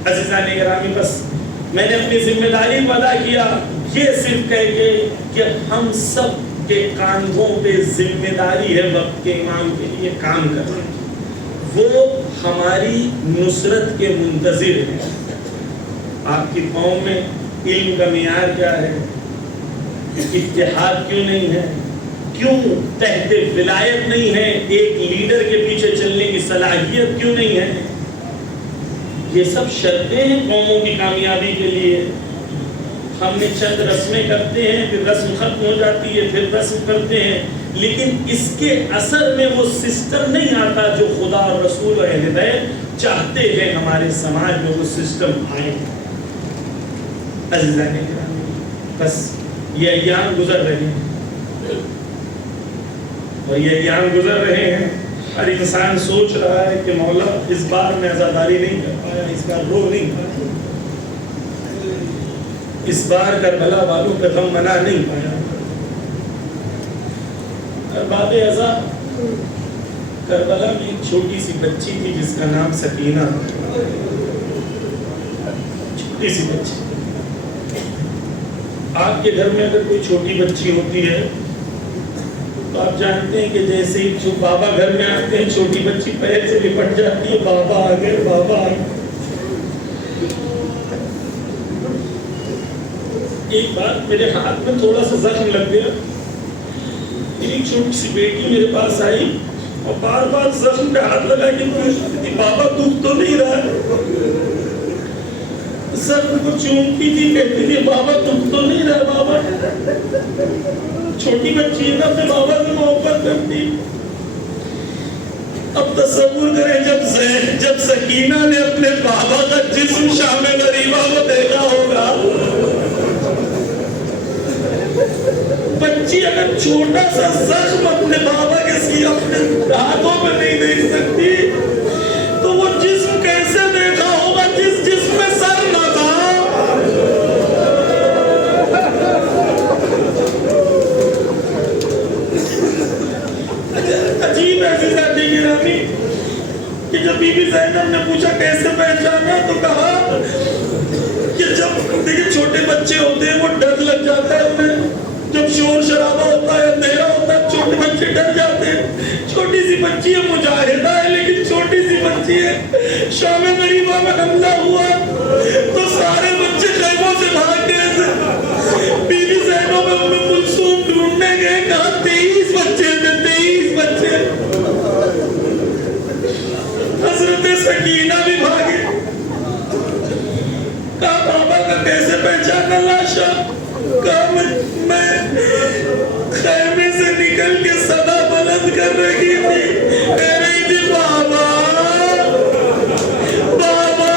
عزیزان گرامی، بس میں نے اپنی ذمہ داری کو ادا کیا، یہ صرف کہہ کے کہ ہم سب کے کاندھوں پہ ذمہ داری ہے وقت کے امام کے لیے کام کرنا. وہ ہماری نصرت کے منتظر ہیں. آپ کی قوم میں علم کا معیار کیا ہے؟ اتحاد کیوں نہیں ہے؟ کیوں تحت ولایت نہیں ہے؟ ایک لیڈر کے پیچھے چلنے کی صلاحیت کیوں نہیں ہے؟ یہ سب شرطیں ہیں قوموں کی کامیابی کے لیے. ہم نے چند رسمیں کرتے ہیں، پھر رسم ختم ہو جاتی ہے، پھر رسم کرتے ہیں، لیکن اس کے اثر میں وہ سسٹم نہیں آتا جو خدا اور رسول و اہل بیت چاہتے ہیں ہمارے سماج میں وہ سسٹم آئے. عزیزان گرامی، بس یہ ایام گزر رہے ہیں اور یہ ایام گزر رہے ہیں. ہر انسان سوچ رہا ہے کہ مولا اس بار میں عزاداری نہیں کر پایا، اس بار رو نہیں پایا، اس بار کربلا والوں پہ غم منا نہیں پایا. باب ازا کربلا میں ایک چھوٹی سی بچی تھی جس کا نام سکینہ. چھوٹی سی بچی. آپ کے گھر میں اگر کوئی چھوٹی بچی ہوتی ہے تو آپ جانتے ہیں کہ جیسے ہی جو بابا گھر میں آتے ہیں چھوٹی بچی پیر سے لپٹ جاتی ہے, بابا آ گئے, بابا آ گئے. ایک بار میرے ہاتھ میں تھوڑا سا زخم لگ گیا, ایک چھوٹی سی بیٹی میرے پاس آئی اور بار بار زخم پہ ہاتھ لگا کے پوچھتی تھی بابا دکھ تو نہیں رہا ہے. زخم کو چومتی تھی, کہتی تھی بابا دکھ تو نہیں رہا بابا. چھوٹی بچی ہے نا, اپنے بابا سے محبت کرتی. اب تصور کریں جب سکینہ نے اپنے بابا کا جسم شام غریبہ کو دیکھا ہوگا. بچی اگر چھوٹا سا زخم اپنے بابا کے سی اپنے ہاتھوں میں نہیں دیکھ سکتی تو وہ جسم کیسے دیکھا ہوگا جس جسم میں سر نہ تھا. عجیب ایسی ذاتی گرامی کہ جب بی بی زینب نے پوچھا کیسے پہچانا تو کہا کہ جب دیکھیں چھوٹے بچے ہوتے ہیں وہ ڈر لگ جاتا ہے انہیں, جب شور شرابہ ہوتا ہے اندھیرا ہوتا ہے چھوٹے بچے ڈر جاتے ہیں. چھوٹی سی بچی ہے, مجاہدہ ہے لیکن چھوٹی سی بچی ہے. شام غریبہ میں حملہ ہوا تو سارے بچے خیموں سے بھاگ گئے تھے. بی بی زینب ام کلثوم ڈھونڈنے گئے, کہا 23 بچے تھے, 23 بچے. حضرت سکینہ بھی بھاگے, کہا بابا کا کیسے پہچانا لاشا. کہا میں خیمے سے نکل کے صدا بلند کر رہی تھی, کہہ رہی تھی بابا بابا.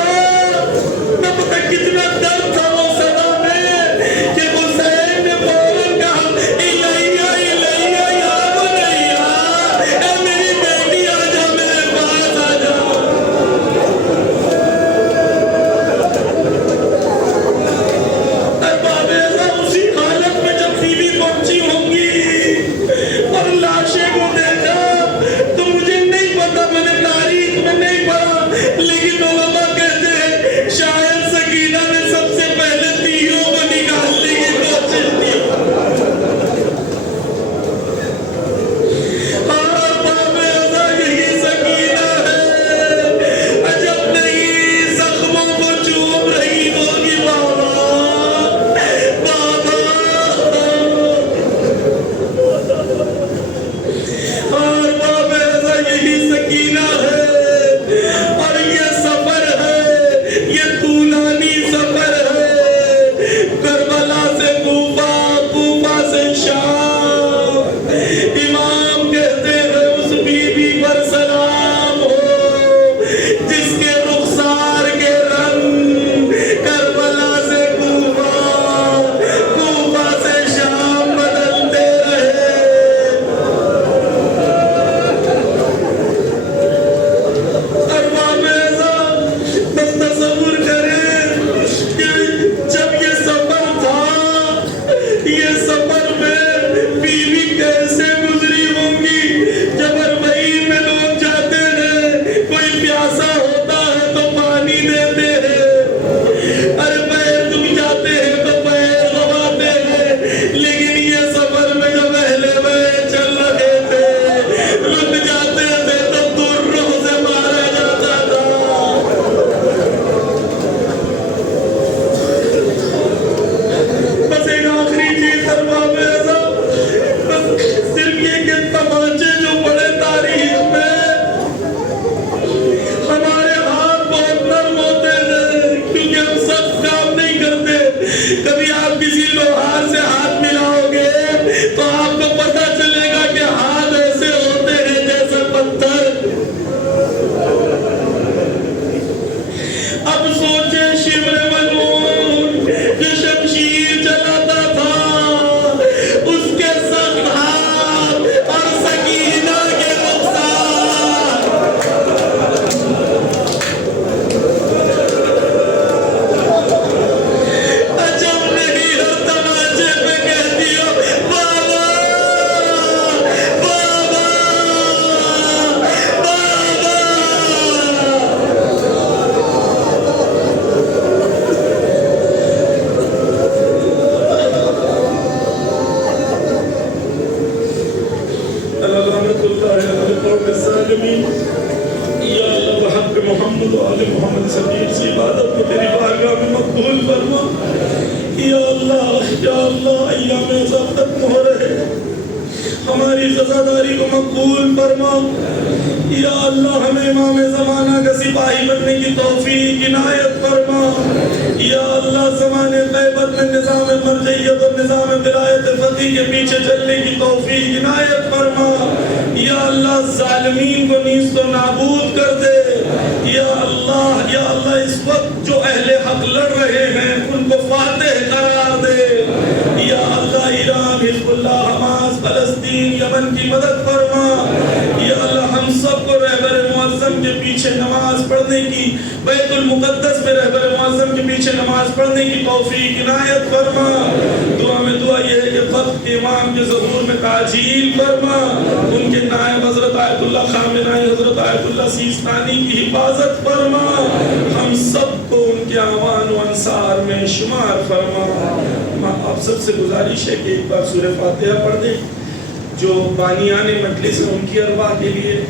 نہ پتہ کتنا درد تھا وہ صدا میں کہ حسین نے فوراً کہا الیہ الیہ یا بنیہ, اے میری بیٹی آ جا, میرے پاس آ جا. ارباب اعظم اسی حالت میں جب بی بی پہنچی ہوں گی اور لاشیں کو دیکھا تو مجھے نہیں ہماری رضاداری کو مقبول فرما یا اللہ ہمیں امام زمانہ کا سپاہی بننے کی توفیق عنایت فرما یا اللہ زمانے غیبت میں نظام مرجعیت اور نظام ولایت فقیہ کے پیچھے چلنے کی توفیق عنایت فرما یا اللہ ظالمین کو نیست و نابود کر دے یا اللہ اس وقت جو اہل حق لڑ رہے ہیں ان کو فاتح قرار دے یا اللہ ایران حزب اللہ حماس فلسطین یمن کی مدد فرما یا اللہ ہم سب کو رہبر معظم کے پیچھے نماز پڑھنے کی بیت المقدس میں رہبر معظم کے پیچھے نماز پڑھنے کی توفیق عنایت فرما دعا میں دعا یہ ہے کہ وقت کے امام کے ظہور میں تعجیل فرما ان کے نائب حضرت آیت اللہ خامنہئی حضرت آیت اللہ سیستانی کی حفاظت فرما ہم سب کو ان کے اعوان و انصار میں شمار فرما آپ سب سے گزارش ہے کہ ایک بار سورہ فاتحہ پڑھ دیں جو بانیان مجلس ہیں ان کی ارواح کے لیے